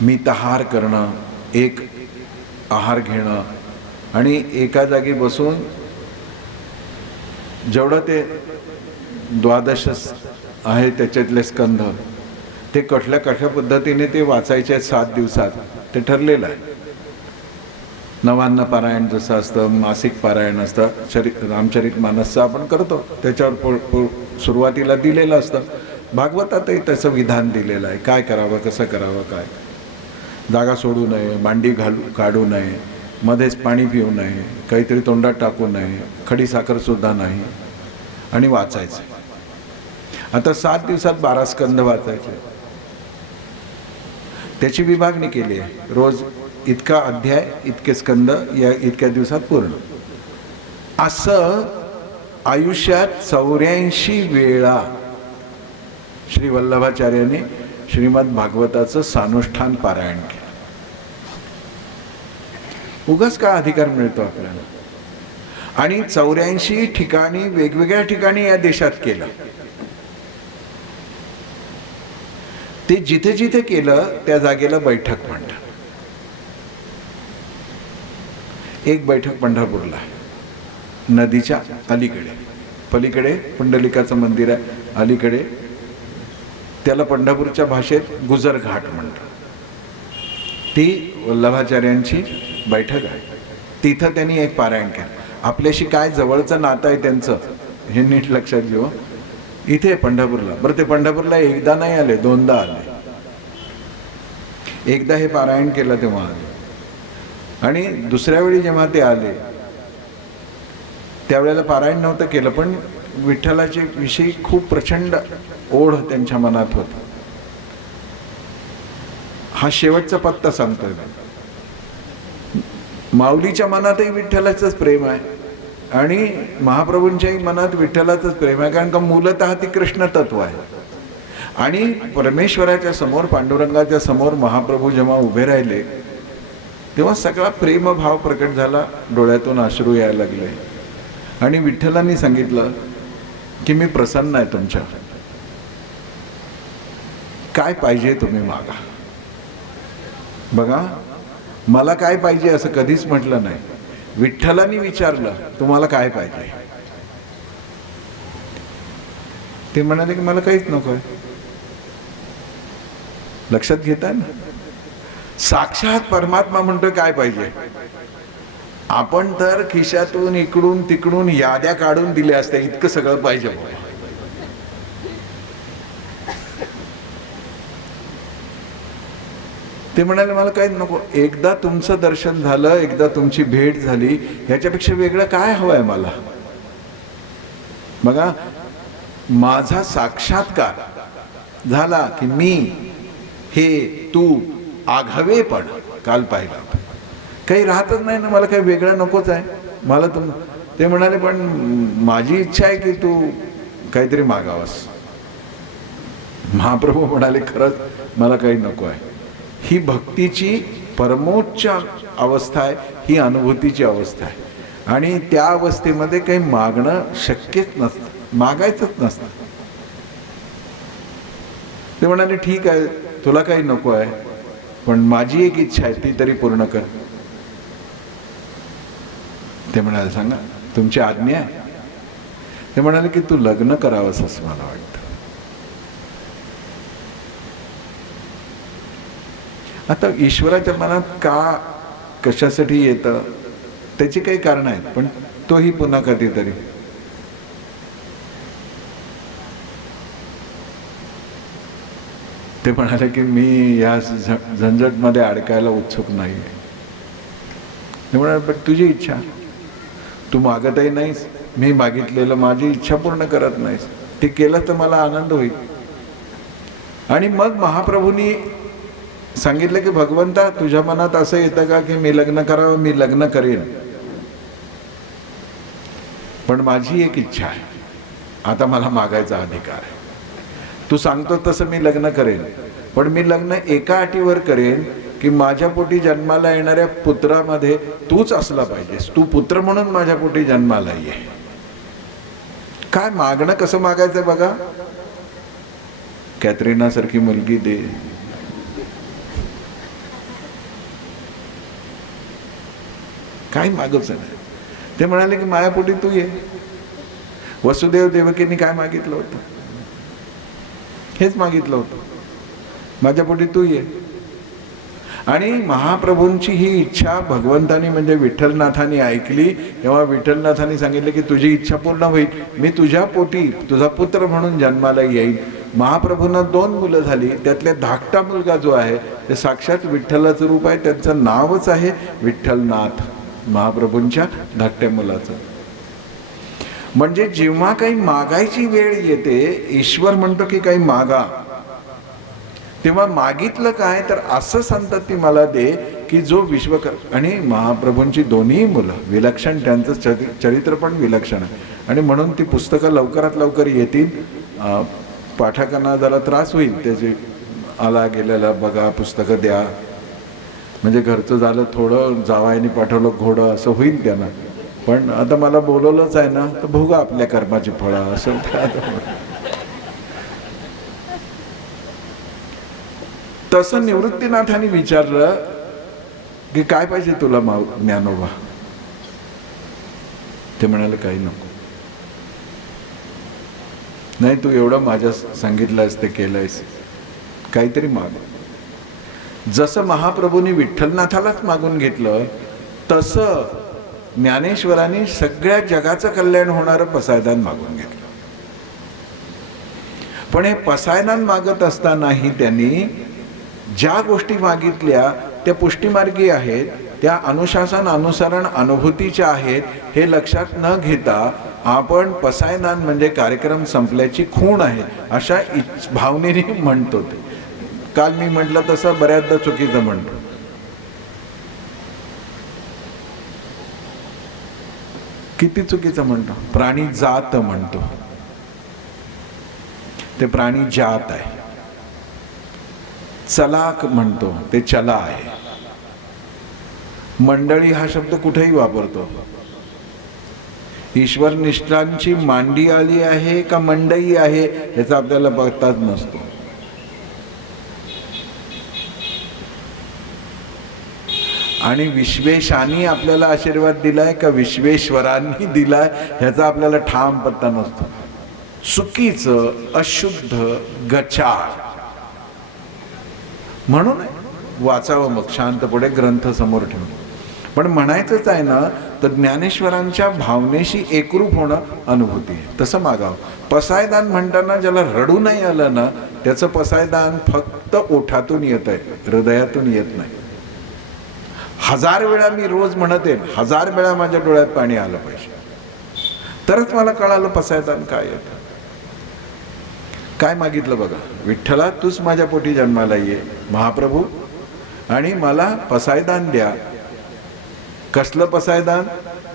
मिताहार करणं, एक आहार घेणं आणि एका जागी बसून जेवढं ते 12 आहे त्याच्यातले स्कंध ते कठल्या पद्धतीने ते वाचायचे आहेत 7 दिवसात ते ठरलेलं आहे. नवान्न पारायण जसं असतं, मासिक पारायण असतं, रामचरित मानसचं आपण करतो त्याच्यावर सुरुवातीला दिलेलं असतं. भागवतातही त्याचं विधान दिलेलं आहे, काय करावं, कसं करावं, काय जागा सोडू नये, मांडी काढू नये, मध्येच पाणी पिऊ नये, काहीतरी तोंडात टाकू नये, खडी साखरसुद्धा नाही आणि वाचायचं. आता 7 दिवसात 12 स्कंद वाचायचे. त्याची विभागणी केली आहे. रोज इतका अध्याय, इतके स्कंद या इतक्या दिवसात पूर्ण. असं आयुष्यात 84 वेळा श्री वल्लभाचार्यांनी श्रीमद भागवताचं सानुष्ठान पारायण केलं. उगाच का अधिकार मिळतो आपल्याला. आणि 84 ठिकाणी, वेगवेगळ्या ठिकाणी या देशात केलं. ते जिथे जिथे केलं त्या जागेला बैठक म्हणतात. एक बैठक पंढरपूरला आहे, नदीच्या अलीकडे. पलीकडे पुंडलिकाचं मंदिर आहे, अलीकडे त्याला पंढरपूरच्या भाषेत गुजर घाट म्हणतात. ती वल्लभाचार्यांची बैठक आहे. तिथं त्यांनी एक पारायण केलं. आपल्याशी काय जवळचं नातं आहे त्यांचं हे नीट लक्षात घेऊ. इथे पंढरपूरला, बरं ते पंढरपूरला एकदा नाही आले, 2दा आले. एकदा हे पारायण केलं तेव्हा आले आणि दुसऱ्या वेळी जेव्हा ते आले त्यावेळेला पारायण नव्हतं केलं, पण विठ्ठलाच्या विषयी खूप प्रचंड ओढ त्यांच्या मनात होता. हा शेवटचा पत्ता सांगतोय. माऊलीच्या मनातही विठ्ठलाचंच प्रेम आहे आणि महाप्रभूंच्याही मनात विठ्ठलाचंच प्रेम आहे, कारण का मूलतः ती कृष्ण तत्व आहे. आणि परमेश्वराच्या समोर, पांडुरंगाच्या समोर महाप्रभू जेव्हा उभे राहिले तेव्हा सगळा प्रेमभाव प्रकट झाला, डोळ्यातून अश्रू यायला लागले आणि विठ्ठलांनी सांगितलं की मी प्रसन्न आहे तुमच्या, काय पाहिजे तुम्ही मागा. बघा, मला काय पाहिजे असं कधीच म्हटलं नाही. विठ्ठलांनी विचारलं तुम्हाला काय पाहिजे. ते म्हणाले की मला काहीच नको आहे. लक्षात घेता ना, साक्षात परमात्मा म्हणतोय काय पाहिजे. आपण तर खिशातून इकडून तिकडून याद्या काढून दिल्या असत्या, इतकं सगळं पाहिजे. ते म्हणाले मला काहीच नको. एकदा तुमचं दर्शन झालं, एकदा तुमची भेट झाली, ह्याच्यापेक्षा वेगळं काय हवंय मला. बघा, माझा साक्षात्कार झाला की मी हे तू आघावेपण काल पाहिलं, काही राहतच नाही ना, मला काही वेगळं नकोच आहे मला. ते म्हणाले पण माझी इच्छा आहे की तू काहीतरी मागावंस. महाप्रभू म्हणाले खरंच मला काही नको आहे. ही भक्तीची परमोच्च अवस्था आहे, ही अनुभूतीची अवस्था आहे आणि त्या अवस्थेमध्ये काही मागणं शक्यच नसतं, मागायचंच नसतं. ते म्हणाले ठीक आहे, तुला काही नको आहे पण माझी एक इच्छा आहे ती तरी पूर्ण कर. ते म्हणाले सांगा तुमची आज्ञा आहे. ते म्हणाले की तू लग्न करावंस असं मला वाटतं. आता ईश्वराच्या मनात का, कशासाठी येतं त्याची काही कारण आहेत, पण तोही पुन्हा कधीतरी. ते म्हणाले की मी या झंझटमध्ये अडकायला उत्सुक नाही. ते म्हणाले पण तुझी इच्छा, तू मागतही नाहीस, मी मागितलेलं माझी इच्छा पूर्ण करत नाहीस, ते केलं तर मला आनंद होईल. आणि मग महाप्रभूंनी सांगितलं की भगवंता तुझ्या मनात असं येतं का की मी लग्न करावं, मी लग्न करेन, पण माझी एक इच्छा आहे, आता मला मागायचा अधिकार आहे. तू सांगतो तसं मी लग्न करेन, पण मी लग्न एका अटीवर करेन की माझ्या पोटी जन्माला येणाऱ्या पुत्रामध्ये तूच असला पाहिजेस, तू पुत्र म्हणून माझ्या पोटी जन्माला ये. काय मागणं कसं मागायचं बघा. कॅटरीना सारखी मुलगी दे, काही मागच नाही. ते म्हणाले की मायापोटी तू ये. वसुदेव देवकींनी काय मागितलं होतं? हेच मागितलं होतं, माझ्या पोटी तू ये. आणि महाप्रभूंची ही इच्छा भगवंतानी म्हणजे विठ्ठलनाथांनी ऐकली. तेव्हा विठ्ठलनाथांनी सांगितले की तुझी इच्छा पूर्ण होईल, मी तुझ्या पोटी तुझा पुत्र म्हणून जन्माला येईल. महाप्रभूंना 2 मुलं झाली, त्यातले धाकटा मुलगा जो आहे ते साक्षात विठ्ठलाचं रूप आहे, त्यांचं नावच आहे विठ्ठलनाथ, महाप्रभूंच्या धाकट्या मुलाचं. म्हणजे जेव्हा काही मागायची वेळ येते, ईश्वर म्हणतो की काही मागा, तेव्हा मागितलं काय तर असं संतती मला दे की जो विश्वकर. आणि महाप्रभूंची दोन्ही मुलं विलक्षण, त्यांचं चरित्र पण विलक्षण आहे. आणि म्हणून ती पुस्तकं लवकरात लवकर येतील. पाठकांना जरा त्रास होईल त्याचे, आला गेलेला बघा, पुस्तकं द्या, म्हणजे घरचं झालं थोडं, जावायने पाठवलं घोडं असं होईल त्यांना. पण आता मला बोलवलंच आहे ना, तर भोगा आपल्या कर्माची फळं असं. तसं निवृत्तीनाथांनी विचारलं की काय पाहिजे तुला ज्ञानोबा? ते म्हणाले काही नको. नाही, तू एवढं माझ्या सांगितलंयस, ते केलंयस, काहीतरी माग. जसं महाप्रभूंनी विठ्ठलनाथालाच मागून घेतलं, तसं ज्ञानेश्वरांनी सगळ्या जगाचं कल्याण होणारं पसायदान मागून घेतलं. पण हे पसायदान मागत असतानाही त्यांनी ज्या गोष्टी मागितल्या त्या पुष्टीमार्गी आहेत, त्या अनुशासन अनुसरण अनुभूतीच्या आहेत, हे लक्षात न घेता आपण पसायदान म्हणजे कार्यक्रम संपल्याची खूण आहे अशा भावनेने म्हणतो. ते काल मी म्हटलं तसं बऱ्याचदा चुकीचं म्हणतो. किती चुकीचं म्हणतो. प्राणी जात म्हणतो, ते प्राणी जात आहे. चलाक म्हणतो, ते चला आहे. मंडळी हा शब्द कुठेही वापरतो. ईश्वर निष्ठांची मांडी आली आहे का मंडई आहे याचा आपल्याला बघताच नसतो. आणि विश्वेशांनी आपल्याला आशीर्वाद दिलाय का विश्वेश्वरांनी दिलाय ह्याचा आपल्याला ठाम पत्ता नसतो. चुकीचं, अशुद्ध, गचाळ. म्हणून वाचावं मग शांतपणे ग्रंथ समोर ठेवून. पण म्हणायचंच आहे ना, तर ज्ञानेश्वरांच्या भावनेशी एकरूप होणं अनुभूती आहे, तसं मागावं. पसायदान म्हणताना ज्याला रडू नाही आलं ना, त्याचं पसायदान फक्त ओठातून येत आहे, हृदयातून येत नाही. 1000 वेळा मी रोज म्हणत येईल, 1000 वेळा माझ्या डोळ्यात पाणी आलं पाहिजे, तरच मला कळालं पसायदान काय येतं. काय मागितलं बघा, विठ्ठला तूच माझ्या पोटी जन्माला ये महाप्रभू, आणि मला पसायदान द्या. कसलं पसायदान?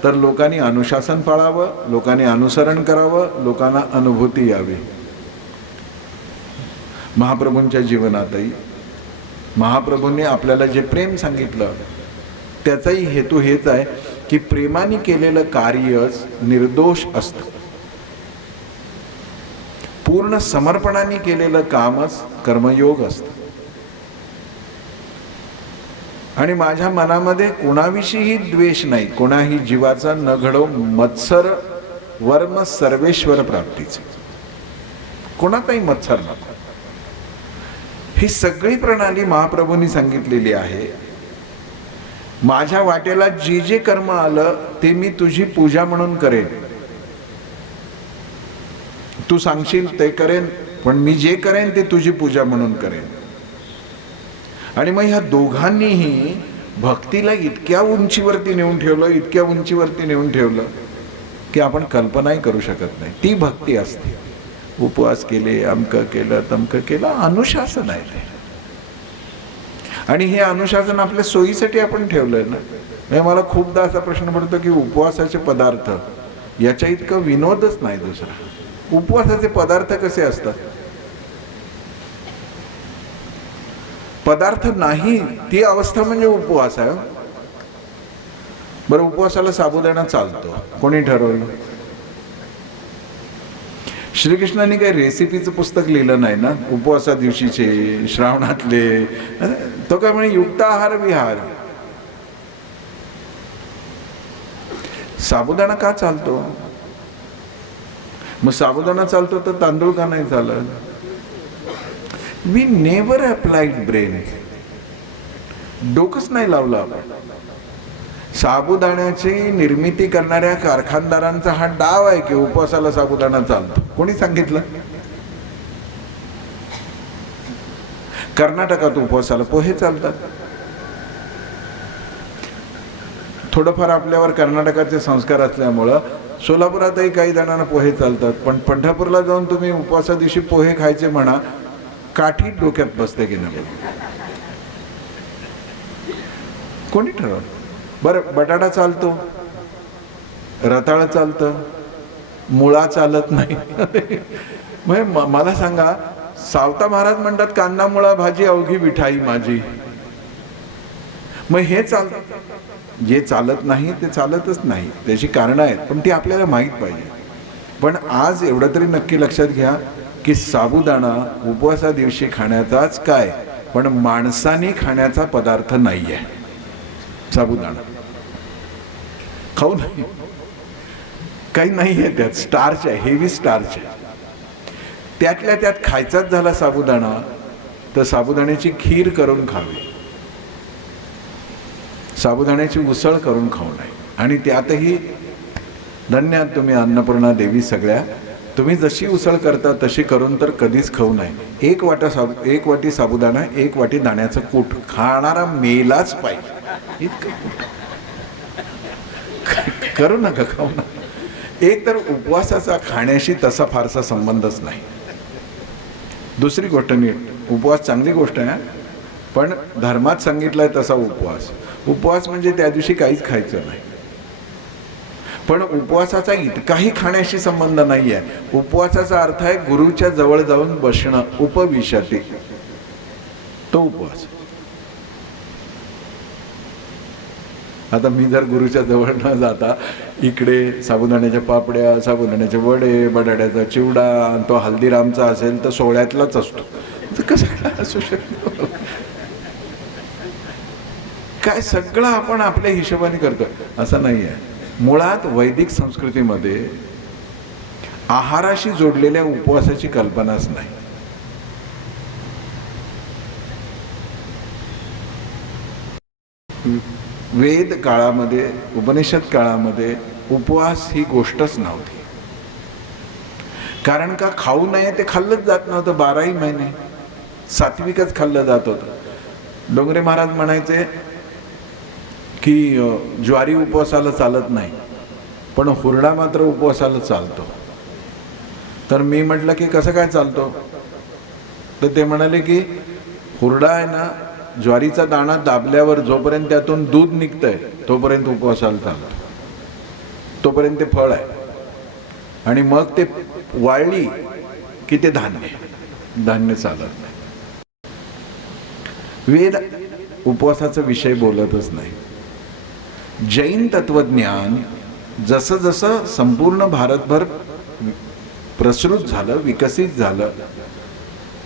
तर लोकांनी अनुशासन पाळावं, लोकांनी अनुसरण करावं, लोकांना अनुभूती यावी. महाप्रभूंच्या जीवनातही महाप्रभूंनी आपल्याला जे प्रेम सांगितलं त्याचाही हेतू हेच आहे की प्रेमाने केलेलं कार्यच निर्दोष असतं. पूर्ण समर्पणाने केलेलं कामच कर्मयोग असतं. आणि माझ्या मनामध्ये कोणाविषयीही द्वेष नाही, कोणाही जीवाचा न घडव मत्सर वर्म सर्वेश्वर प्राप्तीचे. कोणाचाही मत्सर नको. ही सगळी प्रणाली महाप्रभूंनी सांगितलेली आहे. माझ्या वाटेला जे जे कर्म आलं ते मी तुझी पूजा म्हणून करेन. तू सांगशील ते करेन, पण मी जे करेन ते तुझी पूजा म्हणून करेन. आणि मग ह्या दोघांनीही भक्तीला इतक्या उंचीवरती नेऊन ठेवलं, इतक्या उंचीवरती नेऊन ठेवलं की आपण कल्पनाही करू शकत नाही. ती भक्ती असते. उपवास केले, अमकं केलं, तमकं केलं, अनुशासन आहे ते. आणि हे अनुशासन आपल्या सोयीसाठी आपण ठेवलंय ना. म्हणजे मला खूपदा असा प्रश्न पडतो की उपवासाचे पदार्थ याच्या इतकं विनोदच नाही दुसरा. उपवासाचे पदार्थ कसे असतात? पदार्थ नाही ती अवस्था म्हणजे उपवास आहे. बरं, उपवासाला साबुदाणा चालतो, कोणी ठरवलं? श्रीकृष्णाने काही रेसिपीचं पुस्तक लिहिलं नाही ना, उपवासा दिवशीचे, श्रावणातले. तो काय म्हणे युक्त आहार विहार. साबुदाणा का चालतो? मग साबुदाणा चालतो तर तांदूळ का नाही चालत? We never applied brain. डोकंच नाही लावलं आपण. साबुदाण्याची निर्मिती करणाऱ्या कारखानदारांचा हा डाव आहे की उपवासाला साबुदाणा चालतो. कोणी सांगितलं? कर्नाटकात उपवासाला पोहे चालतात. थोडंफार आपल्यावर कर्नाटकाचे संस्कार असल्यामुळं सोलापुरातही काही जणांना पोहे चालतात. पण पंढरपूरला जाऊन तुम्ही उपवासा दिवशी पोहे खायचे म्हणा, काठी डोक्यात बसते की नाही? कोणी ठरवलं? बरं, बटाटा चालतो, रताळ चालतं, मुळा चालत नाही. म्हणजे मला सांगा, सावता महाराज म्हणतात कांदा मुळा भाजी अवघी विठाई माझी. मग हे जे चालत नाही ते चालतच नाही, त्याची कारणं आहेत, पण ती आपल्याला माहीत पाहिजे. पण आज एवढं तरी नक्की लक्षात घ्या की साबुदाणा उपवासा दिवशी खाण्याचाच काय, पण माणसाने खाण्याचा पदार्थ नाही आहे. साबुदाणा खाऊ नाही, काही नाही आहे त्यात, स्टार्च आहे, हेवी स्टार्च आहे. त्यातल्या त्यात खायचाच झाला साबुदाणा तर साबुदाण्याची खीर करून खावी, साबुदाण्याची उसळ करून खाऊ नये. आणि त्यातही धन्यवाद तुम्ही अन्नपूर्णा देवी सगळ्या, तुम्ही जशी उसळ करता तशी करून तर कधीच खाऊ नये. एक वाटी साबुदाणा, एक वाटी दाण्याचं कूट खाणारा मेलाच पाहिजे. इतकं करू नका, खाऊ नका. एक तर उपवासाचा खाण्याशी तसा फारसा संबंधच नाही. दुसरी गोष्ट नीट, उपवास चांगली गोष्ट आहे, पण धर्मात सांगितलाय तसा उपवास म्हणजे त्या दिवशी काहीच खायचं नाही. पण उपवासाचा इतकाही खाण्याशी संबंध नाही आहे. उपवासाचा अर्थ आहे गुरुच्या जवळ जाऊन बसणं, उपविशते, तो उपवास. आता मी जर गुरुच्या जवळ न जाता इकडे साबुदाण्याच्या पापड्या, साबुदाण्याचे वडे, बटाट्याचा चिवडा, तो हल्दीरामचा असेल तर सोहळ्यातलाच असतो, तर कसं काय असू शकतो? काय सगळं आपण आपल्या हिशोबाने करतो असं नाही आहे. मुळात वैदिक संस्कृतीमध्ये आहाराशी जोडलेल्या उपवासाची कल्पनाच नाही. वेद काळामध्ये, उपनिषद काळामध्ये उपवास ही गोष्टच नव्हती. कारण का खाऊ नये ते खाल्लंच जात नव्हतं. 12ही महिने सात्विकच खाल्लं जात होतं. डोंगरे महाराज म्हणायचे की ज्वारी उपवासाला चालत नाही, पण हुरडा मात्र उपवासाला चालतो. तर मी म्हटलं की कसं काय चालतो? तर ते म्हणाले की हुरडा आहे ना, ज्वारीचा दाणा दाबल्यावर जोपर्यंत त्यातून दूध निघतंय तोपर्यंत उपवासाला चालतो, तोपर्यंत ते फळ आहे. आणि मग ते वाळली की ते धान्य चालत नाही. वेद उपवासाचा विषय बोलतच नाही. जैन तत्वज्ञान जसं जसं संपूर्ण भारतभर प्रसृत झालं, विकसित झालं,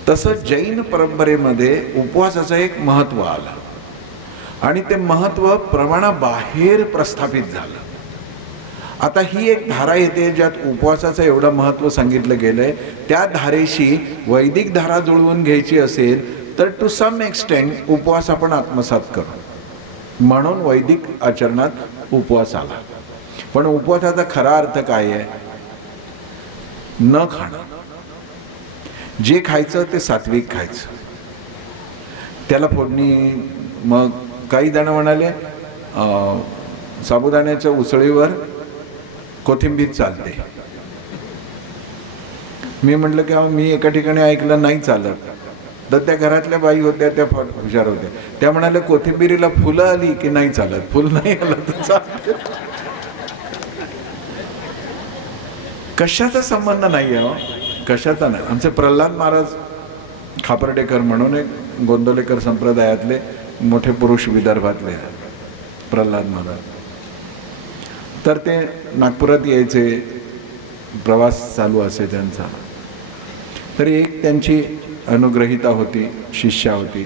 तसं जैन परंपरेमध्ये उपवासाचं एक महत्त्व आलं आणि ते महत्त्व प्रमाणाबाहेर प्रस्थापित झालं. आता ही एक धारा येते ज्यात उपवासाचं एवढं महत्त्व सांगितलं गेलंय. त्या धारेशी वैदिक धारा जुळवून घ्यायची असेल तर टू सम एक्सटेंट उपवास आपण आत्मसात करू, म्हणून वैदिक आचरणात उपवास आला. पण उपवासाचा खरा अर्थ काय आहे? न खाणं. जे खायचं ते सात्विक खायचं, त्याला फोडणी. मग काही जण म्हणाले साबुदाण्याच्या उसळीवर कोथिंबीर चालते. मी म्हटलं की मी एका ठिकाणी ऐकलं नाही चालत. तर त्या घरातल्या बाई होत्या, त्या हुशार होत्या, त्या म्हणाल्या कोथिंबीरीला फुलं आली की नाही चालत, फुल नाही आलं तर चालत. कशाचा संबंध नाही आहे, कशाचा नाही. आमचे प्रल्हाद महाराज खापर्डेकर म्हणून एक गोंदवलेकर संप्रदायातले मोठे पुरुष विदर्भातले प्रल्हाद महाराज. तर ते नागपुरात यायचे, प्रवास चालू असे त्यांचा. तर एक त्यांची अनुग्रहिता होती, शिष्या होती.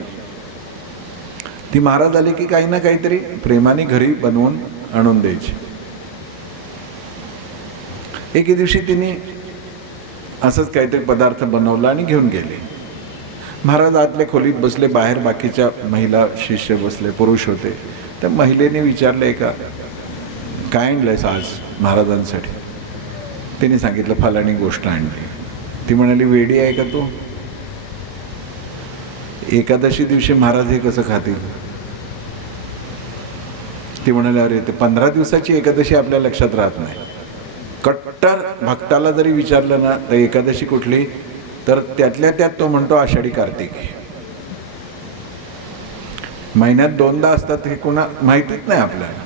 ती महाराज आले की काही ना काहीतरी प्रेमाने घरी बनवून आणून द्यायची. एके दिवशी तिने असंच काहीतरी पदार्थ बनवला आणि घेऊन गेले. महाराज आतल्या खोलीत बसले, बाहेर बाकीच्या महिला शिष्य बसले, पुरुष होते. त्या महिलेने विचारले का काय आणलंयस आज महाराजांसाठी. तिने सांगितलं फलानी गोष्ट आणली. ती म्हणाली वेडी आहे का तू, एकादशी दिवशी महाराज हे कसं खातील. ती म्हणाली अरे ते 15 दिवसाची एकादशी आपल्या लक्षात राहत नाही. कट्टर भक्ताला जरी विचारलं ना तर एकादशी कुठली, तर त्यातल्या त्यात तो म्हणतो आषाढी कार्तिकी. महिन्यात 2दा असतात हे कोणा माहितीच नाही आपल्याला,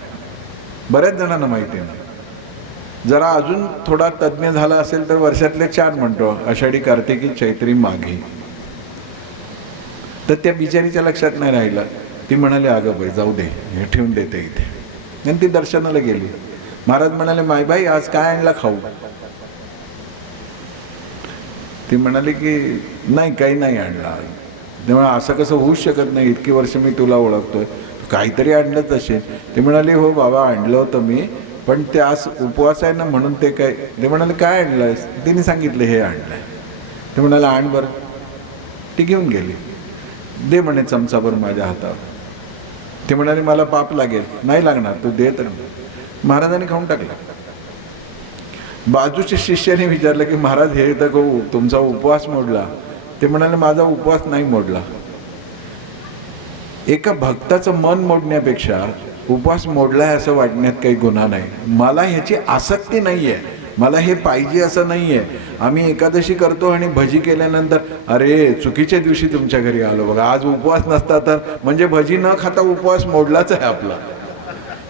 बऱ्याच जणांना माहिती नाही. जरा अजून थोडा तज्ज्ञ झाला असेल तर वर्षातले 4 म्हणतो, आषाढी कार्तिकी चैत्री माघी. तर त्या बिचारीच्या लक्षात नाही राहिलं. ती म्हणाली अगं बाई जाऊ दे, हे ठेवून देते इथे. आणि ती दर्शनाला गेली. महाराज म्हणाले मायबाई आज काय आणला खाऊ. ती म्हणाली की नाही काही नाही आणला. तेव्हा असं कसं होऊच शकत नाही, इतकी वर्ष मी तुला ओळखतोय, काहीतरी आणलंच असेल. ते म्हणाले हो बाबा आणलं होतं मी, पण ते आज उपवास आहे ना म्हणून ते काय. ते म्हणाले काय आणलंयस. तिने सांगितलं हे आणलंय. ते म्हणाले आण बरं. ती घेऊन गेली. दे म्हणे चमचाभर माझ्या हातावर. ते म्हणाले मला पाप लागेल. नाही लागणार, तू दे तर. महाराजांनी खाऊन टाकलं. बाजूच्या शिष्याने विचारलं की महाराज हे तर तुमचा उपवास मोडला. ते म्हणाले माझा उपवास नाही मोडला. एका भक्ताचं मन मोडण्यापेक्षा उपवास मोडलाय असं वाटण्यात काही गुन्हा नाही. मला ह्याची आसक्ती नाहीये, मला हे पाहिजे असं नाहीये. आम्ही एकादशी करतो आणि भजी केल्यानंतर अरे चुकीच्या दिवशी तुमच्या घरी आलो बघा, आज उपवास नसता तर म्हणजे भजी न खाता उपवास मोडलाच आहे आपला.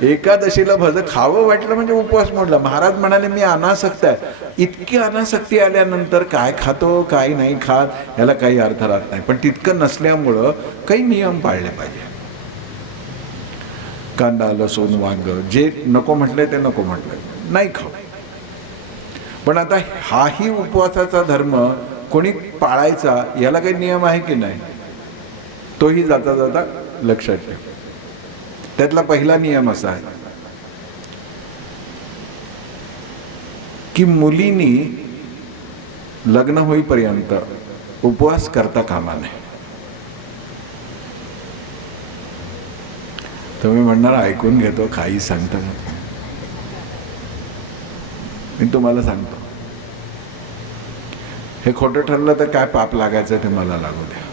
एकादशीला भज खावं वाटलं म्हणजे उपवास मोडला. महाराज म्हणाले मी अनासक्त आहे. इतकी अनासक्ती आल्यानंतर काय खातो काय नाही खात याला काही अर्थ राहत नाही. पण तितकं नसल्यामुळं काही नियम पाळले पाहिजे. कांदा लसूण वांग जे नको म्हटले ते नको म्हटले, नाही खाऊ. पण आता हाही उपवासाचा धर्म कोणी पाळायचा याला काही नियम आहे की नाही, तोही जाता जाता लक्षात ठेव. त्यातला पहिला नियम असा आहे की मुलींनी लग्न होईपर्यंत उपवास करता कामा नये. तुम्ही म्हणणार ऐकून घेतो काही सांगता. मी तुम्हाला सांगतो हे खोटं ठरलं तर काय पाप लागायचं ते मला लागू द्या.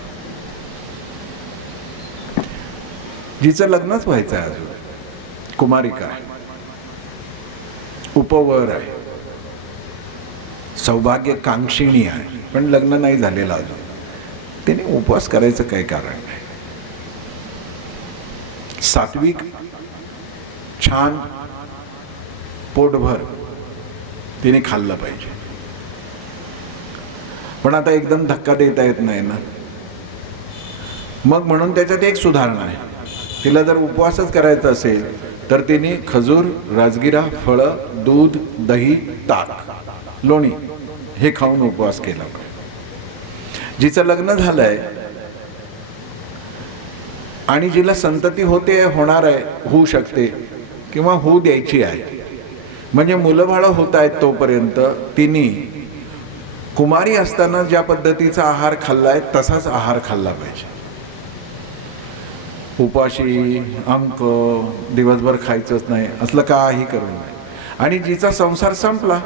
जिचं लग्नच व्हायचं आहे, अजून कुमारिका आहे, उपवर आहे, सौभाग्यकांक्षिणी आहे, पण लग्न नाही झालेलं अजून, तिने उपवास करायचं काही कारण नाही. सात्विक छान पोटभर तिने खाल्लं पाहिजे. पण आता एकदम धक्का देता येत नाही ना, मग म्हणून त्याच्यात एक सुधारणा आहे. तिला जर उपवासच करायचा असेल तर तिने खजूर, राजगिरा, फळं, दूध, दही, ताक, लोणी हे खाऊन उपवास केला. जिचं लग्न झालंय आणि जिला संतती होते, होणार आहे, होऊ शकते किंवा होऊ द्यायची आहे, म्हणजे मुलंबाळं होत आहेत, तोपर्यंत तिने कुमारी असताना ज्या पद्धतीचा आहार खाल्लाय तसाच आहार खाल्ला पाहिजे. उपाशी अंक दिवसभर खायचंच नाही असलं काही करू नये. आणि जिचा संसार संपला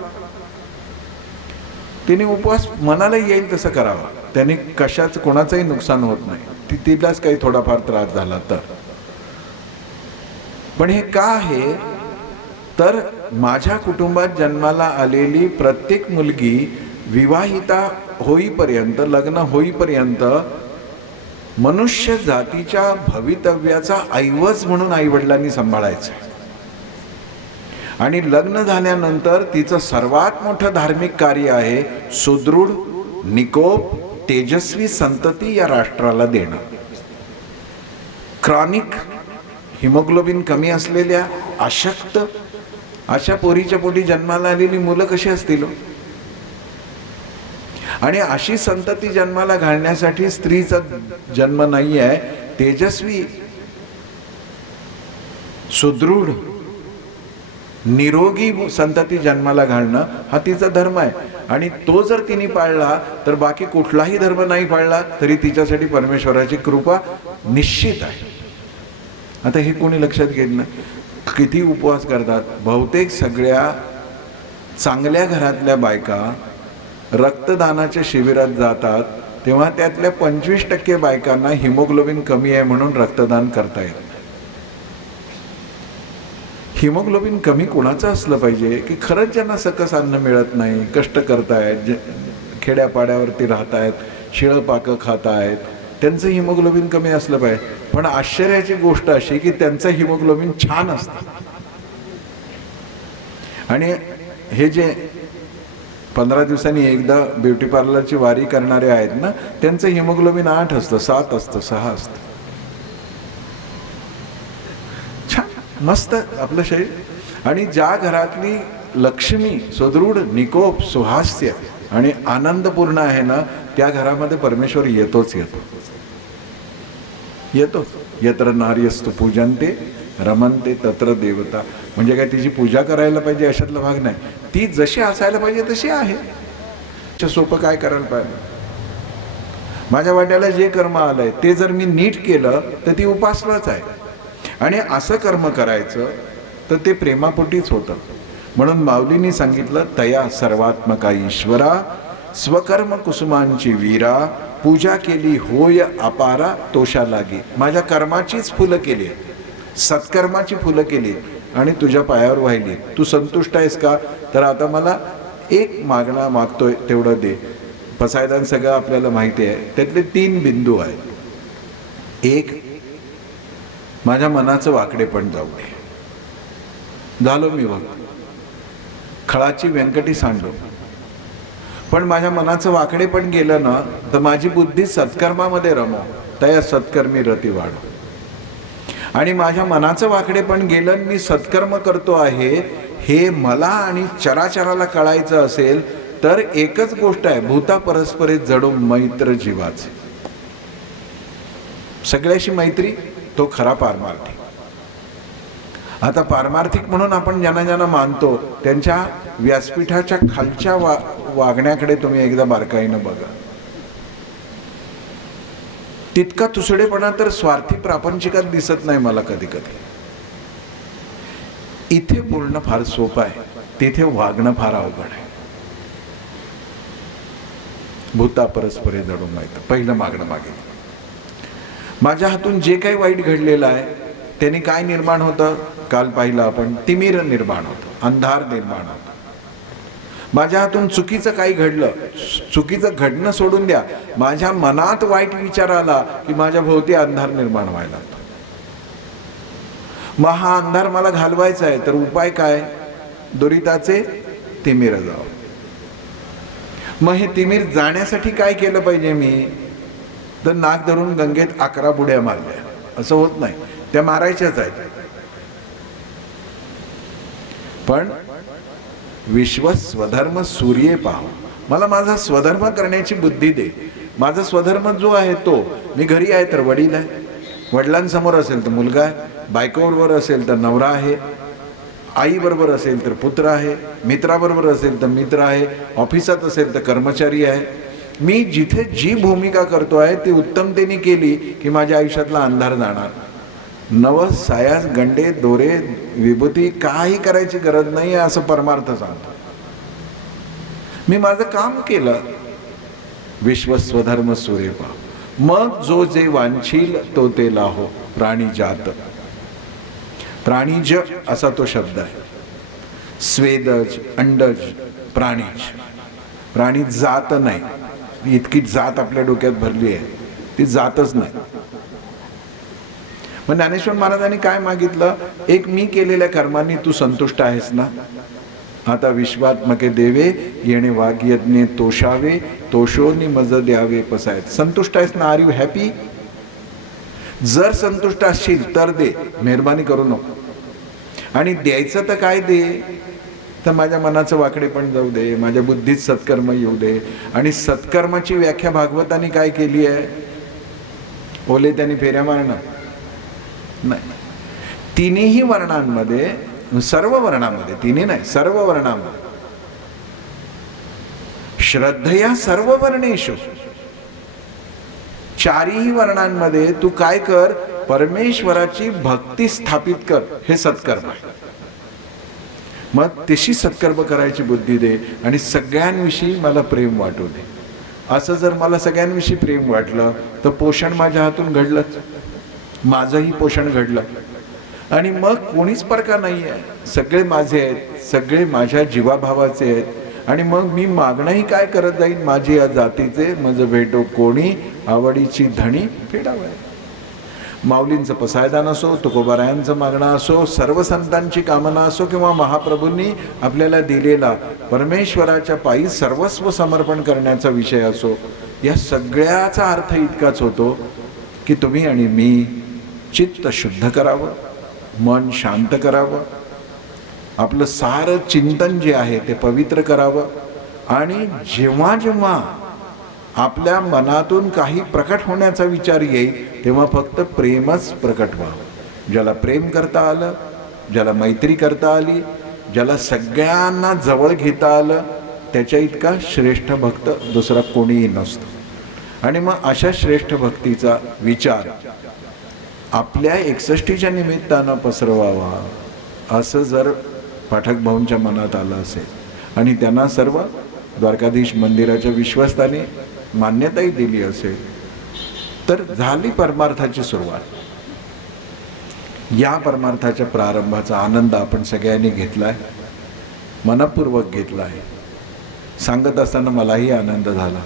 तिने उपवास मनाला येईल तसं करावा. त्याने कशाच कोणाचंही नुकसान होत नाही, तिलाच काही थोडाफार त्रास झाला तर. पण हे का आहे तर माझ्या कुटुंबात जन्माला आलेली प्रत्येक मुलगी विवाहिता होईपर्यंत, लग्न होईपर्यंत मनुष्य जातीच्या भवितव्याचा ऐवज म्हणून आईवडिलांनी सांभाळायचं. आणि लग्न झाल्यानंतर तिचं सर्वात मोठं धार्मिक कार्य आहे सुदृढ, निकोप, तेजस्वी संतती या राष्ट्राला देणं. क्रॉनिक हिमोग्लोबिन कमी असलेल्या अशक्त अशा पोरीच्या पोटी जन्माला आलेली मुलं कशी असतील हो? आणि अशी संतती जन्माला घालण्यासाठी स्त्रीचा जन्म नाही आहे, तेजस्वी सुदृढ निरोगी संतती जन्माला घालणं हा तिचा धर्म आहे. आणि तो जर तिने पाळला तर बाकी कुठलाही धर्म नाही पाळला तरी तिच्यासाठी परमेश्वराची कृपा निश्चित आहे. आता हे कोणी लक्षात घेत नाही. किती उपवास करतात. बहुतेक सगळ्या चांगल्या घरातल्या बायका रक्तदानाच्या शिबिरात जातात तेव्हा त्यातल्या 25% बायकांना हिमोग्लोबिन कमी आहे म्हणून रक्तदान करता येत. हिमोग्लोबिन कमी कोणाचं असलं पाहिजे की खरंच ज्यांना सकस अन्न मिळत नाही, कष्ट करतायत, खेड्यापाड्यावरती राहतायत, शिळं पाकं खातायत, त्यांचं हिमोग्लोबिन कमी असलं पाहिजे. पण आश्चर्याची गोष्ट अशी की त्यांचं हिमोग्लोबिन छान असतं. आणि हे जे 15 दिवसांनी एकदा ब्युटी पार्लरची वारी करणारे आहेत ना, त्यांचं हिमोग्लोबिन 8 असतं, 7 असतं, 6 असतं. छान मस्त आपलं शरीर. आणि ज्या घरातली लक्ष्मी सुदृढ निकोप सुहास्य आणि आनंदपूर्ण आहे ना, त्या घरामध्ये परमेश्वर येतोच येतो. यत्र नार्यस्तु पूजन्ते रमन्ते तत्र देवता. म्हणजे काय तिची पूजा करायला पाहिजे अशातला भाग नाही. ती जशी असायला पाहिजे तशी आहे. सोपं काय करायला पाहिजे. माझ्या वाट्याला जे कर्म आलंय ते जर मी नीट केलं तर ती उपासनाच आहे. आणि असं कर्म करायचं तर ते प्रेमापोटीच होतं. म्हणून माऊलींनी सांगितलं, तया सर्वात्मका ईश्वरा स्वकर्म कुसुमांची वीरा पूजा केली होय अपारा तोषा लागी. माझ्या कर्माचीच फुलं केली, सत्कर्माची फुलं केली आणि तुझ्या पायावर वाहिली. तू संतुष्ट आहेस का? तर आता मला एक मागणं मागतोय तेवढं दे. पसायदान सगळं आपल्याला माहिती आहे. त्यातले 3 बिंदू आहेत. एक, माझ्या मनाचं वाकडेपण जाऊ दे. झालो मी बघ, खळाची व्यंकटी सांडलो. पण माझ्या मनाचं वाकडे पण गेलं ना तर माझी बुद्धी सत्कर्मामध्ये रमो, तया सत्कर्मी रती वाढो. आणि माझ्या मनाचं वाकडे पण गेलं, मी सत्कर्म करतो आहे हे मला आणि चराचराला कळायचं असेल तर एकच गोष्ट आहे, भूता परस्परे जडो मैत्र जीवाचे. सगळ्याशी मैत्री, तो खरा पारमार्थिक. आता पारमार्थिक म्हणून आपण ज्यांना ज्यांना मानतो त्यांच्या व्यासपीठाच्या खालच्या वागण्याकडे तुम्ही एकदा बारकाईनं बघा. तितका तुसडेपणा तर स्वार्थी प्रापंचिकात दिसत नाही मला कधी कधी. इथे बोलणं फार सोपं आहे, तिथे वागणं फार अवघड आहे. भूता परस्परे जडून माहित. पहिलं मागणं मागितलं. माझ्या हातून जे काही वाईट घडलेलं आहे त्याने काय निर्माण होतं, काल पाहिलं आपण, तिमिर निर्माण होतं, अंधार निर्माण होतं. माझ्या हातून चुकीचं काही घडलं, चुकीचं घडणं सोडून द्या, माझ्या मनात वाईट विचार आला की माझ्या भोवती अंधार निर्माण व्हायला लागतो. मग हा अंधार मला घालवायचा आहे तर उपाय काय? दुरिताचे तिमिर जाव. मग हे तिमिर जाण्यासाठी काय केलं पाहिजे मी? तर नाक धरून गंगेत 11 बुड्या मारल्या. असं होत नाही, त्या मारायच्याच आहेत. पण विश्व स्वधर्म सूर्ये पाहू. मला माझा स्वधर्म करण्याची बुद्धी दे. माझा स्वधर्म जो आहे तो, मी घरी आहे तर वडील आहे, वडिलांसमोर असेल तर मुलगा आहे, बायकोबरोबर असेल तर नवरा आहे, आईबरोबर असेल तर पुत्र आहे, मित्राबरोबर असेल तर मित्र आहे, ऑफिसात असेल तर कर्मचारी आहे. मी जिथे जी भूमिका करतो आहे ती उत्तमतेने केली की माझ्या आयुष्यातला अंधार जाणार. नवस सायास गंडे दोरे विभूती काही करायची गरज नाही असं परमार्थ सांगतो. मी माझं काम केलं. विश्व स्वधर्म सूर्य पा. मग जो जे वांछील तो ते लाहो. प्राणीजात, प्राणीज असा तो शब्द आहे. स्वेदज, अंडज, प्राणीज. प्राणी जात नाही. इतकी जात आपल्या डोक्यात भरली आहे, ती जातच नाही. मग ज्ञानेश्वर महाराजांनी काय मागितलं? एक, मी केलेल्या कर्मांनी तू संतुष्ट आहेस ना? आता विश्वात्मके देवे येणे वाग्यज्ञे तोषावे तोषोनी मज द्यावे पसायत. संतुष्ट आहेस ना? Are you happy? जर संतुष्ट असशील तर दे, मेहरबानी करू नको. आणि द्यायचं तर काय दे, तर माझ्या मनाचं वाकडे पण जाऊ दे, माझ्या बुद्धीत सत्कर्म येऊ दे. आणि सत्कर्माची व्याख्या भागवतांनी काय केली आहे? ओले त्याने फेऱ्या मारणं नाही. तिन्ही वर्णांमध्ये, सर्व वर्णामध्ये, तिन्ही नाही सर्व वर्णांमध्ये, श्रद्धया सर्व वर्णेषु, चारही वर्णांमध्ये तू काय कर, परमेश्वराची भक्ती स्थापित कर. हे सत्कर्म आहे. मग तशी सत्कर्म करायची बुद्धी दे आणि सगळ्यांविषयी मला प्रेम वाटू दे. असं जर मला सगळ्यांविषयी प्रेम वाटलं तर पोषण माझ्या हातून घडलंच, माझंही पोषण घडलं. आणि मग कोणीच प्रकार नाही आहे, सगळे माझे आहेत, सगळे माझ्या जीवाभावाचे आहेत. आणि मग मी मागणंही काय करत जाईन, माझी या जातीचे मज भेटो कोणी, आवडीची धणी फेडावं. माऊलींचं पसायदान असो, तुकोबारायांचं मागणं असो, सर्व संतांची कामना असो, किंवा महाप्रभूंनी आपल्याला दिलेला परमेश्वराच्या पायी सर्वस्व समर्पण करण्याचा विषय असो, या सगळ्याचा अर्थ इतकाच होतो की तुम्ही आणि मी चित्त शुद्ध करावं, मन शांत करावं, आपलं सारं चिंतन जे आहे ते पवित्र करावं. आणि जेव्हा जेव्हा आपल्या मनातून काही प्रकट होण्याचा विचार येईल तेव्हा फक्त प्रेमच प्रकट व्हावं. ज्याला प्रेम करता आलं, ज्याला मैत्री करता आली, ज्याला सगळ्यांना जवळ घेता आलं, त्याच्या इतका श्रेष्ठ भक्त दुसरा कोणीही नसतो. आणि मग अशा श्रेष्ठ भक्तीचा विचार आपल्या 61च्या निमित्तानं पसरवावा, असं जर पाठक भाऊंच्या मनात आलं असेल आणि त्यांना सर्व द्वारकाधीश मंदिराच्या विश्वस्तांनी मान्यताही दिली असेल, तर झाली परमार्थाची सुरुवात. या परमार्थाच्या प्रारंभाचा आनंद आपण सगळ्यांनी घेतलाय, मनपूर्वक घेतला आहे. सांगत असताना मलाही आनंद झाला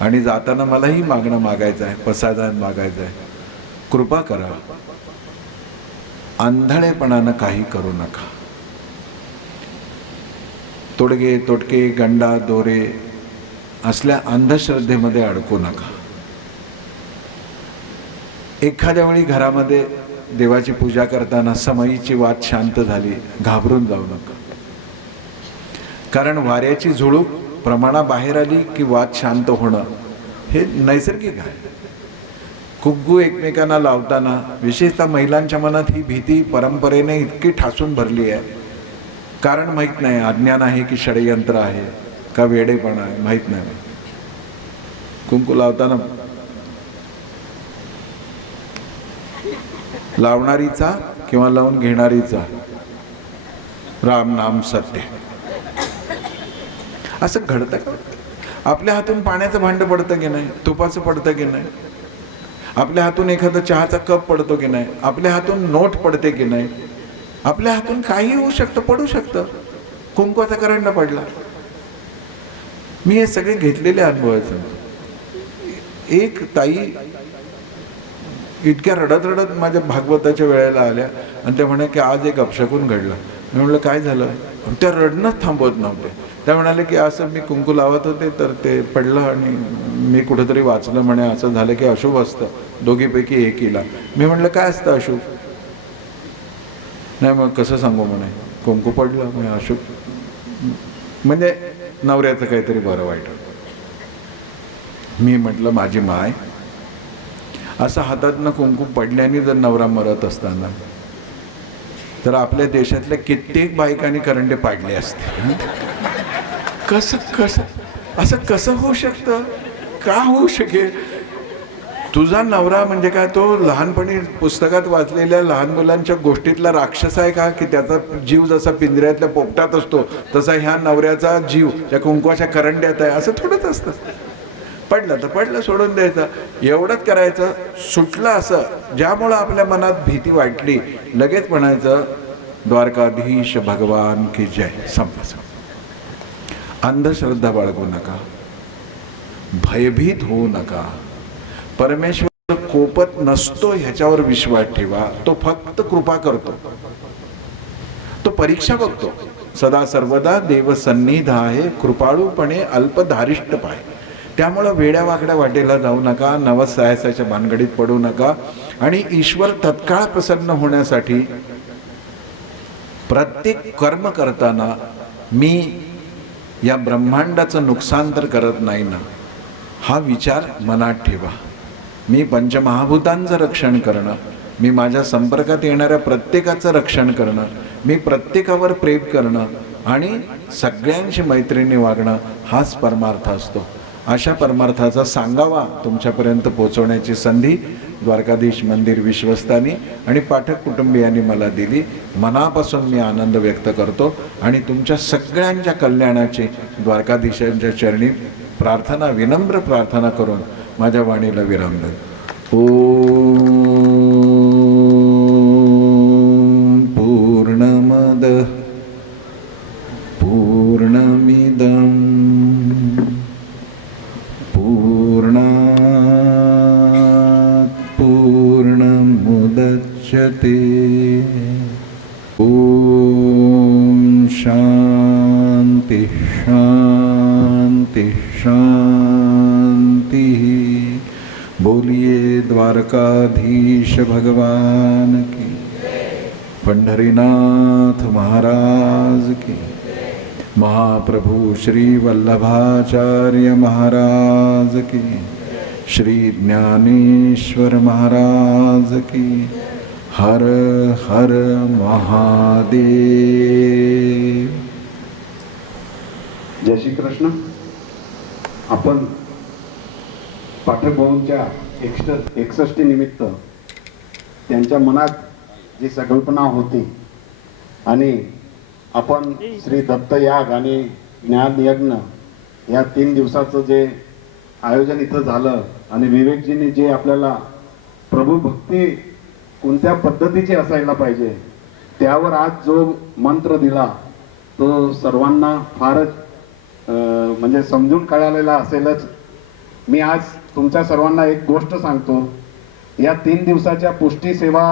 आणि जाताना मलाही मागणं मागायचं आहे, पसायदान मागायचं आहे. कृपा करा, आंधळेपणानं काही करू नका. तोडगे तोटके गंडा दोरे असल्या अंधश्रद्धेमध्ये अडकू नका. एखाद्या वेळी घरामध्ये देवाची पूजा करताना समयीची वात शांत झाली, घाबरून जाऊ नका. कारण वाऱ्याची झुळूक प्रमाणाबाहेर आली की वात शांत होणं हे नैसर्गिक आहे. कुग्गू एकमेकांना लावताना विशेषतः महिलांच्या मनात ही भीती परंपरेने इतकी ठासून भरली आहे. कारण माहीत नाही, अज्ञान आहे की षडयंत्र आहे का वेडेपणा आहे, माहीत नाही. कुंकू लावताना लावणारीचा किंवा लावून घेणारीचा राम नाम सत्य, असं घडतं का? आपल्या हातून पाण्याचं भांड पडतं की नाही, तुपाचं पडतं की नाही, आपल्या हातून एखादा चहाचा कप पडतो की नाही, आपल्या हातून नोट पडते की नाही, आपल्या हातून काही होऊ शकतं, पडू शकतं. कुंकवाचा करंट पडला. मी हे सगळे घेतलेले अनुभवाचं. एक ताई इतक्या रडत रडत माझ्या भागवताच्या वेळेला आल्या आणि त्या म्हणे की आज एक अपशकुन घडला. मी म्हटलं काय झालं? त्या रडणंच थांबवत नव्हते. त्या म्हणाले की असं मी कुंकू लावत होते तर ते पडलं आणि मी कुठेतरी वाचलं म्हणे असं झालं की अशुभ असतं दोघीपैकी एकीला. मी म्हटलं काय असतं अशुभ? नाही मग कसं सांगू म्हणे, कुंकू पडलं म्हणजे अशुभ, म्हणजे नवऱ्याचं काहीतरी बरं वाईट. मी म्हटलं माझी माय, असं हातातनं कुंकू पडल्याने जर नवरा मरत असताना तर आपल्या देशातल्या कित्येक बायकांनी करंडे पाडले असते. कसं कसं असं कसं होऊ शकतं? का होऊ शकेल? तुझा नवरा म्हणजे काय, तो लहानपणी पुस्तकात वाचलेल्या लहान मुलांच्या गोष्टीतला राक्षस आहे का, की त्याचा जीव जसा पिंजऱ्यातल्या पोपटात असतो तसा ह्या नवऱ्याचा जीव त्या कुंकवाच्या करंड्यात आहे? असं थोडंच असतं. पडलं तर पडलं, सोडून द्यायचं, एवढंच करायचं. सुटलं असं ज्यामुळं आपल्या मनात भीती वाटली, लगेच म्हणायचं द्वारकाधीश भगवान की जय. संपलं. अंधश्रद्धा बाळगू नका, भयभीत होऊ नका. परमेश्वर कोपत नसतो ह्याच्यावर विश्वास ठेवा. तो फक्त कृपा करतो, तो परीक्षा बघतो. सदा सर्वदा देवसन्निध आहे, कृपाळूपणे अल्पधारिष्ट पाय. त्यामुळं वेड्या वाकड्या वाटेला जाऊ नका, नवसायासाच्या भानगडीत पडू नका. आणि ईश्वर तत्काळ प्रसन्न होण्यासाठी प्रत्येक कर्म करताना मी या ब्रह्मांडाचं नुकसान तर करत नाही ना, हा विचार मनात ठेवा. मी पंचमहाभूतांचं रक्षण करणं, मी माझ्या संपर्कात येणाऱ्या प्रत्येकाचं रक्षण करणं, मी प्रत्येकावर प्रेम करणं आणि सगळ्यांशी मैत्रीने वागणं हाच परमार्थ असतो. अशा परमार्थाचा सांगावा तुमच्यापर्यंत पोहोचवण्याची संधी द्वारकाधीश मंदिर विश्वस्तांनी आणि पाठक कुटुंबियांनी मला दिली. मनापासून मी आनंद व्यक्त करतो आणि तुमच्या सगळ्यांच्या कल्याणाची द्वारकाधीशांच्या चरणी प्रार्थना, विनम्र प्रार्थना करून माझ्या वाणीला विराम देतो. ओम पूर्णमद पूर्णमिदं पूर्णात् पूर्णमुदच्यते. ओम शांति शांति शांति. बोलिए द्वारकाधीश भगवान की, पंढरीनाथ महाराज की, महाप्रभु श्री वल्लभाचार्य महाराज की, श्री ज्ञानेश्वर महाराज की. हर हर महादेव. जय श्री कृष्ण. आपण पाठक भाऊंच्या 61 निमित्त त्यांच्या मनात जी संकल्पना होती आणि आपण श्री दत्त याग आणि ज्ञान यज्ञ या 3 दिवसाचं जे आयोजन इथं झालं आणि विवेकजींनी जे आपल्याला प्रभू भक्ती कोणत्या पद्धतीची असायला पाहिजे त्यावर आज जो मंत्र दिला तो सर्वांना फारच म्हणजे समजून कळालेला असेलच. मी आज तुमच्या सर्वांना एक गोष्ट सांगतो. या 3 दिवसाच्या पुष्टी सेवा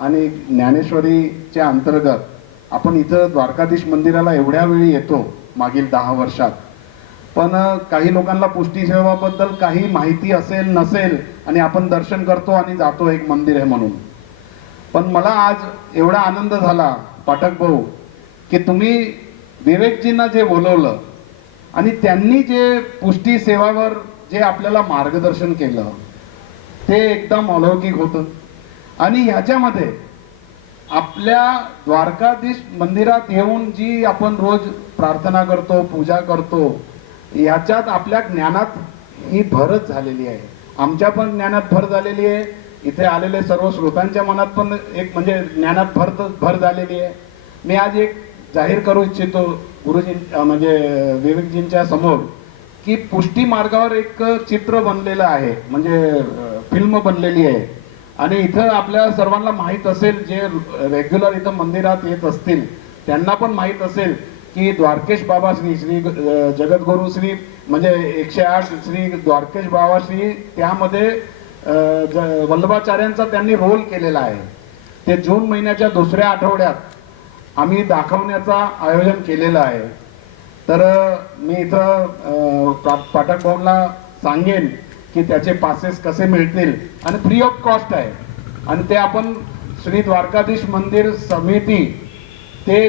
आणि ज्ञानेश्वरीच्या अंतर्गत आपण इथं द्वारकाधीश मंदिराला एवढ्या वेळी येतो मागील 10 वर्षात, पण काही लोकांना पुष्टी सेवाबद्दल काही माहिती असेल नसेल आणि आपण दर्शन करतो आणि जातो एक मंदिर आहे म्हणून. पण मला आज एवढा आनंद झाला पाठक भाऊ की तुम्ही विवेकजींना जे बोलवलं आणि त्यांनी जे पुष्टी सेवावर जे आपल्याला मार्गदर्शन केलं ते एकदम अलौकिक होतं. आणि ह्याच्यामध्ये आपल्या द्वारकाधीश मंदिरात येऊन जी आपण रोज प्रार्थना करतो, पूजा करतो, याच्यात आपल्या ज्ञानात ही भरच झालेली आहे. आमच्या पण ज्ञानात भर झालेली आहे. इथे आलेले सर्व श्रोतांच्या मनात पण एक म्हणजे ज्ञानात भर झालेली आहे. मी आज एक जाहीर करू इच्छितो गुरुजी म्हणजे विवेकजींच्या समोर की पुष्टी मार्गावर एक चित्र बनलेलं आहे, म्हणजे फिल्म बनलेली आहे. आणि इथं आपल्या सर्वांना माहीत असेल, जे रेग्युलर इथं मंदिरात येत असतील त्यांना पण माहीत असेल की द्वारकेश बाबा श्री जगद्गुरु श्री म्हणजे 108 श्री द्वारकेश बाबा श्री त्यामध्ये वल्लभाचार्यांचा त्यांनी रोल केलेला आहे. ते जून महिन्याच्या 2ऱ्या आठवड्यात आम्ही दाखवण्याचा आयोजन केलेलं आहे. तर मी इथं पाठक भाऊंना सांगेन की त्याचे पासेस कसे मिळतील आणि फ्री ऑफ कॉस्ट आहे. आणि ते आपण श्री द्वारकाधीश मंदिर समिती ते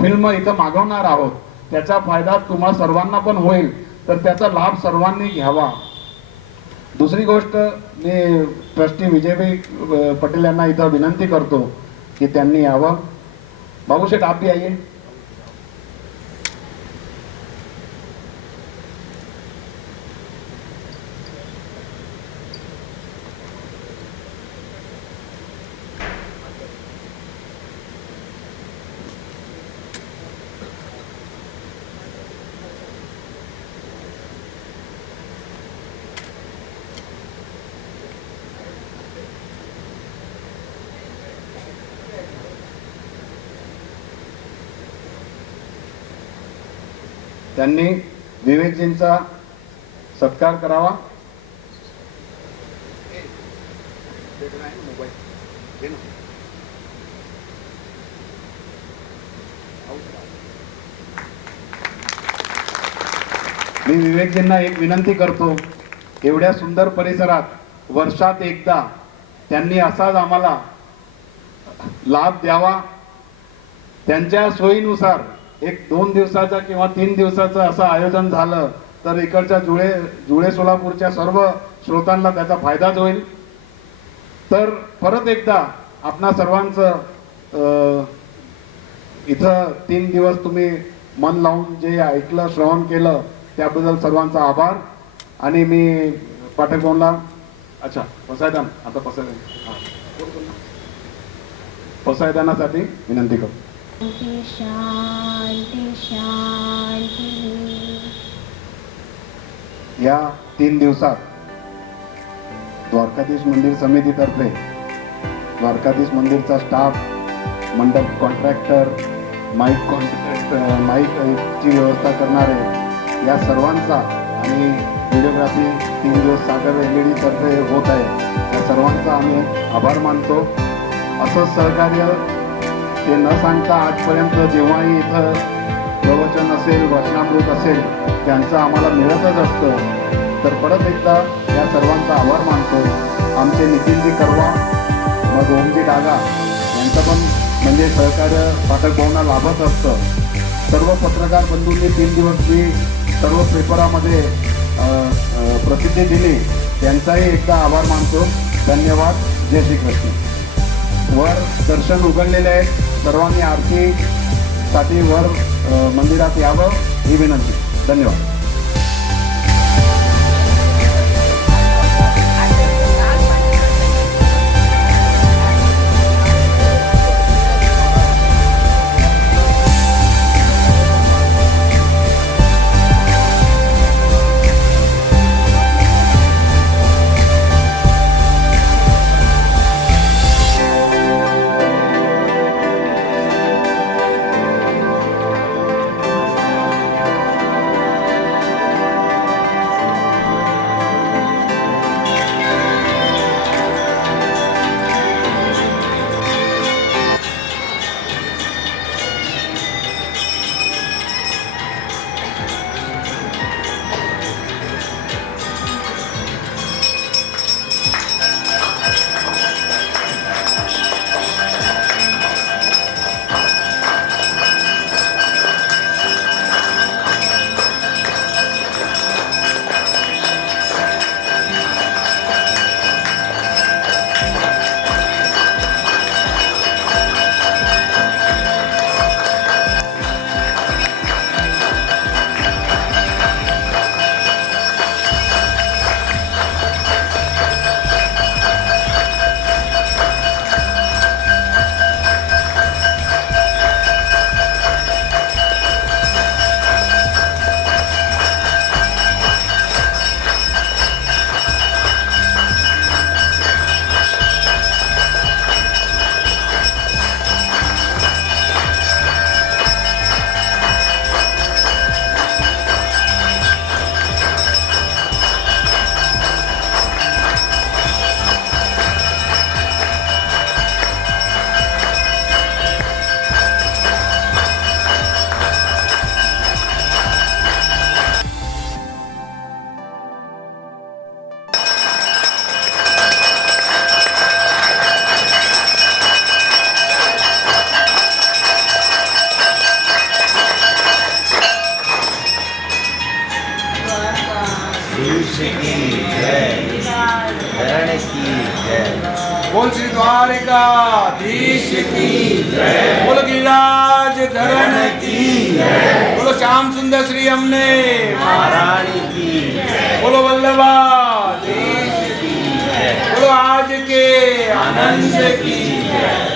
फिल्म इथं मागवणार आहोत. त्याचा फायदा तुम्हा सर्वांना पण होईल, तर त्याचा लाभ सर्वांनी घ्यावा. दुसरी गोष्ट मी ट्रस्टी विजयभाई पटेल यांना इथं विनंती करतो की त्यांनी यावं. बाबूशेठ आप भी आइए. त्यांनी विवेकजींचा सत्कार करावा. मी विवेकजींना एक विनंती करतो, एवढ्या सुंदर परिसरात वर्षात एकदा त्यांनी असाच आम्हाला लाभ द्यावा. त्यांच्या सोयीनुसार एक 2 दिवसाचा किंवा 3 दिवसाचं असं आयोजन झालं तर इकडच्या जुळे सोलापूरच्या सर्व श्रोतांना त्याचा फायदाच होईल. तर परत एकदा आपणा सर्वांचं इथं 3 दिवस तुम्ही मन लावून जे ऐकलं श्रवण केलं त्याबद्दल सर्वांचा आभार. आणि मी पाठक भाऊंना पसायदान आता पसायदानासाठी विनंती करतो. शांती शांती. या 3 दिवसात द्वारकाधीश मंदिर समितीतर्फे द्वारकाधीश मंदिरचा स्टाफ, मंडप कॉन्ट्रॅक्टर, माईकची व्यवस्था करणारे या सर्वांचा आणि व्हिडिओग्राफी 3 दिवस सागर LED तर्फे होत आहे या सर्वांचा आम्ही आभार मानतो. असं सहकार्य ते न सांगता आजपर्यंत जेव्हाही इथं प्रवचन असेल, वचनामृत असेल त्यांचं आम्हाला मिळतच असतं. तर परत एकदा या सर्वांचा आभार मानतो. आमचे नितीनजी करवा, मग ओमजी डागा यांचं पण म्हणजे सहकार्य पाठक भाऊंना लाभत असतं. सर्व पत्रकार बंधूंनी 3 दिवस मी सर्व पेपरामध्ये प्रसिद्धी दिली त्यांचाही एकदा आभार मानतो. धन्यवाद. जय श्री कृष्ण. वर दर्शन उघडलेले आहेत. सर्वांनी आरतीसाठी वर मंदिरात यावं ही विनंती. धन्यवाद. बोल श्री द्वारिकाधीश की जय। बोलो गिरिराज धरण की जय। बोलो श्याम सुंदर श्री हमने महारानी की जय। बोलो वल्लभाधीश की जय। बोलो आज के आनंद की जय।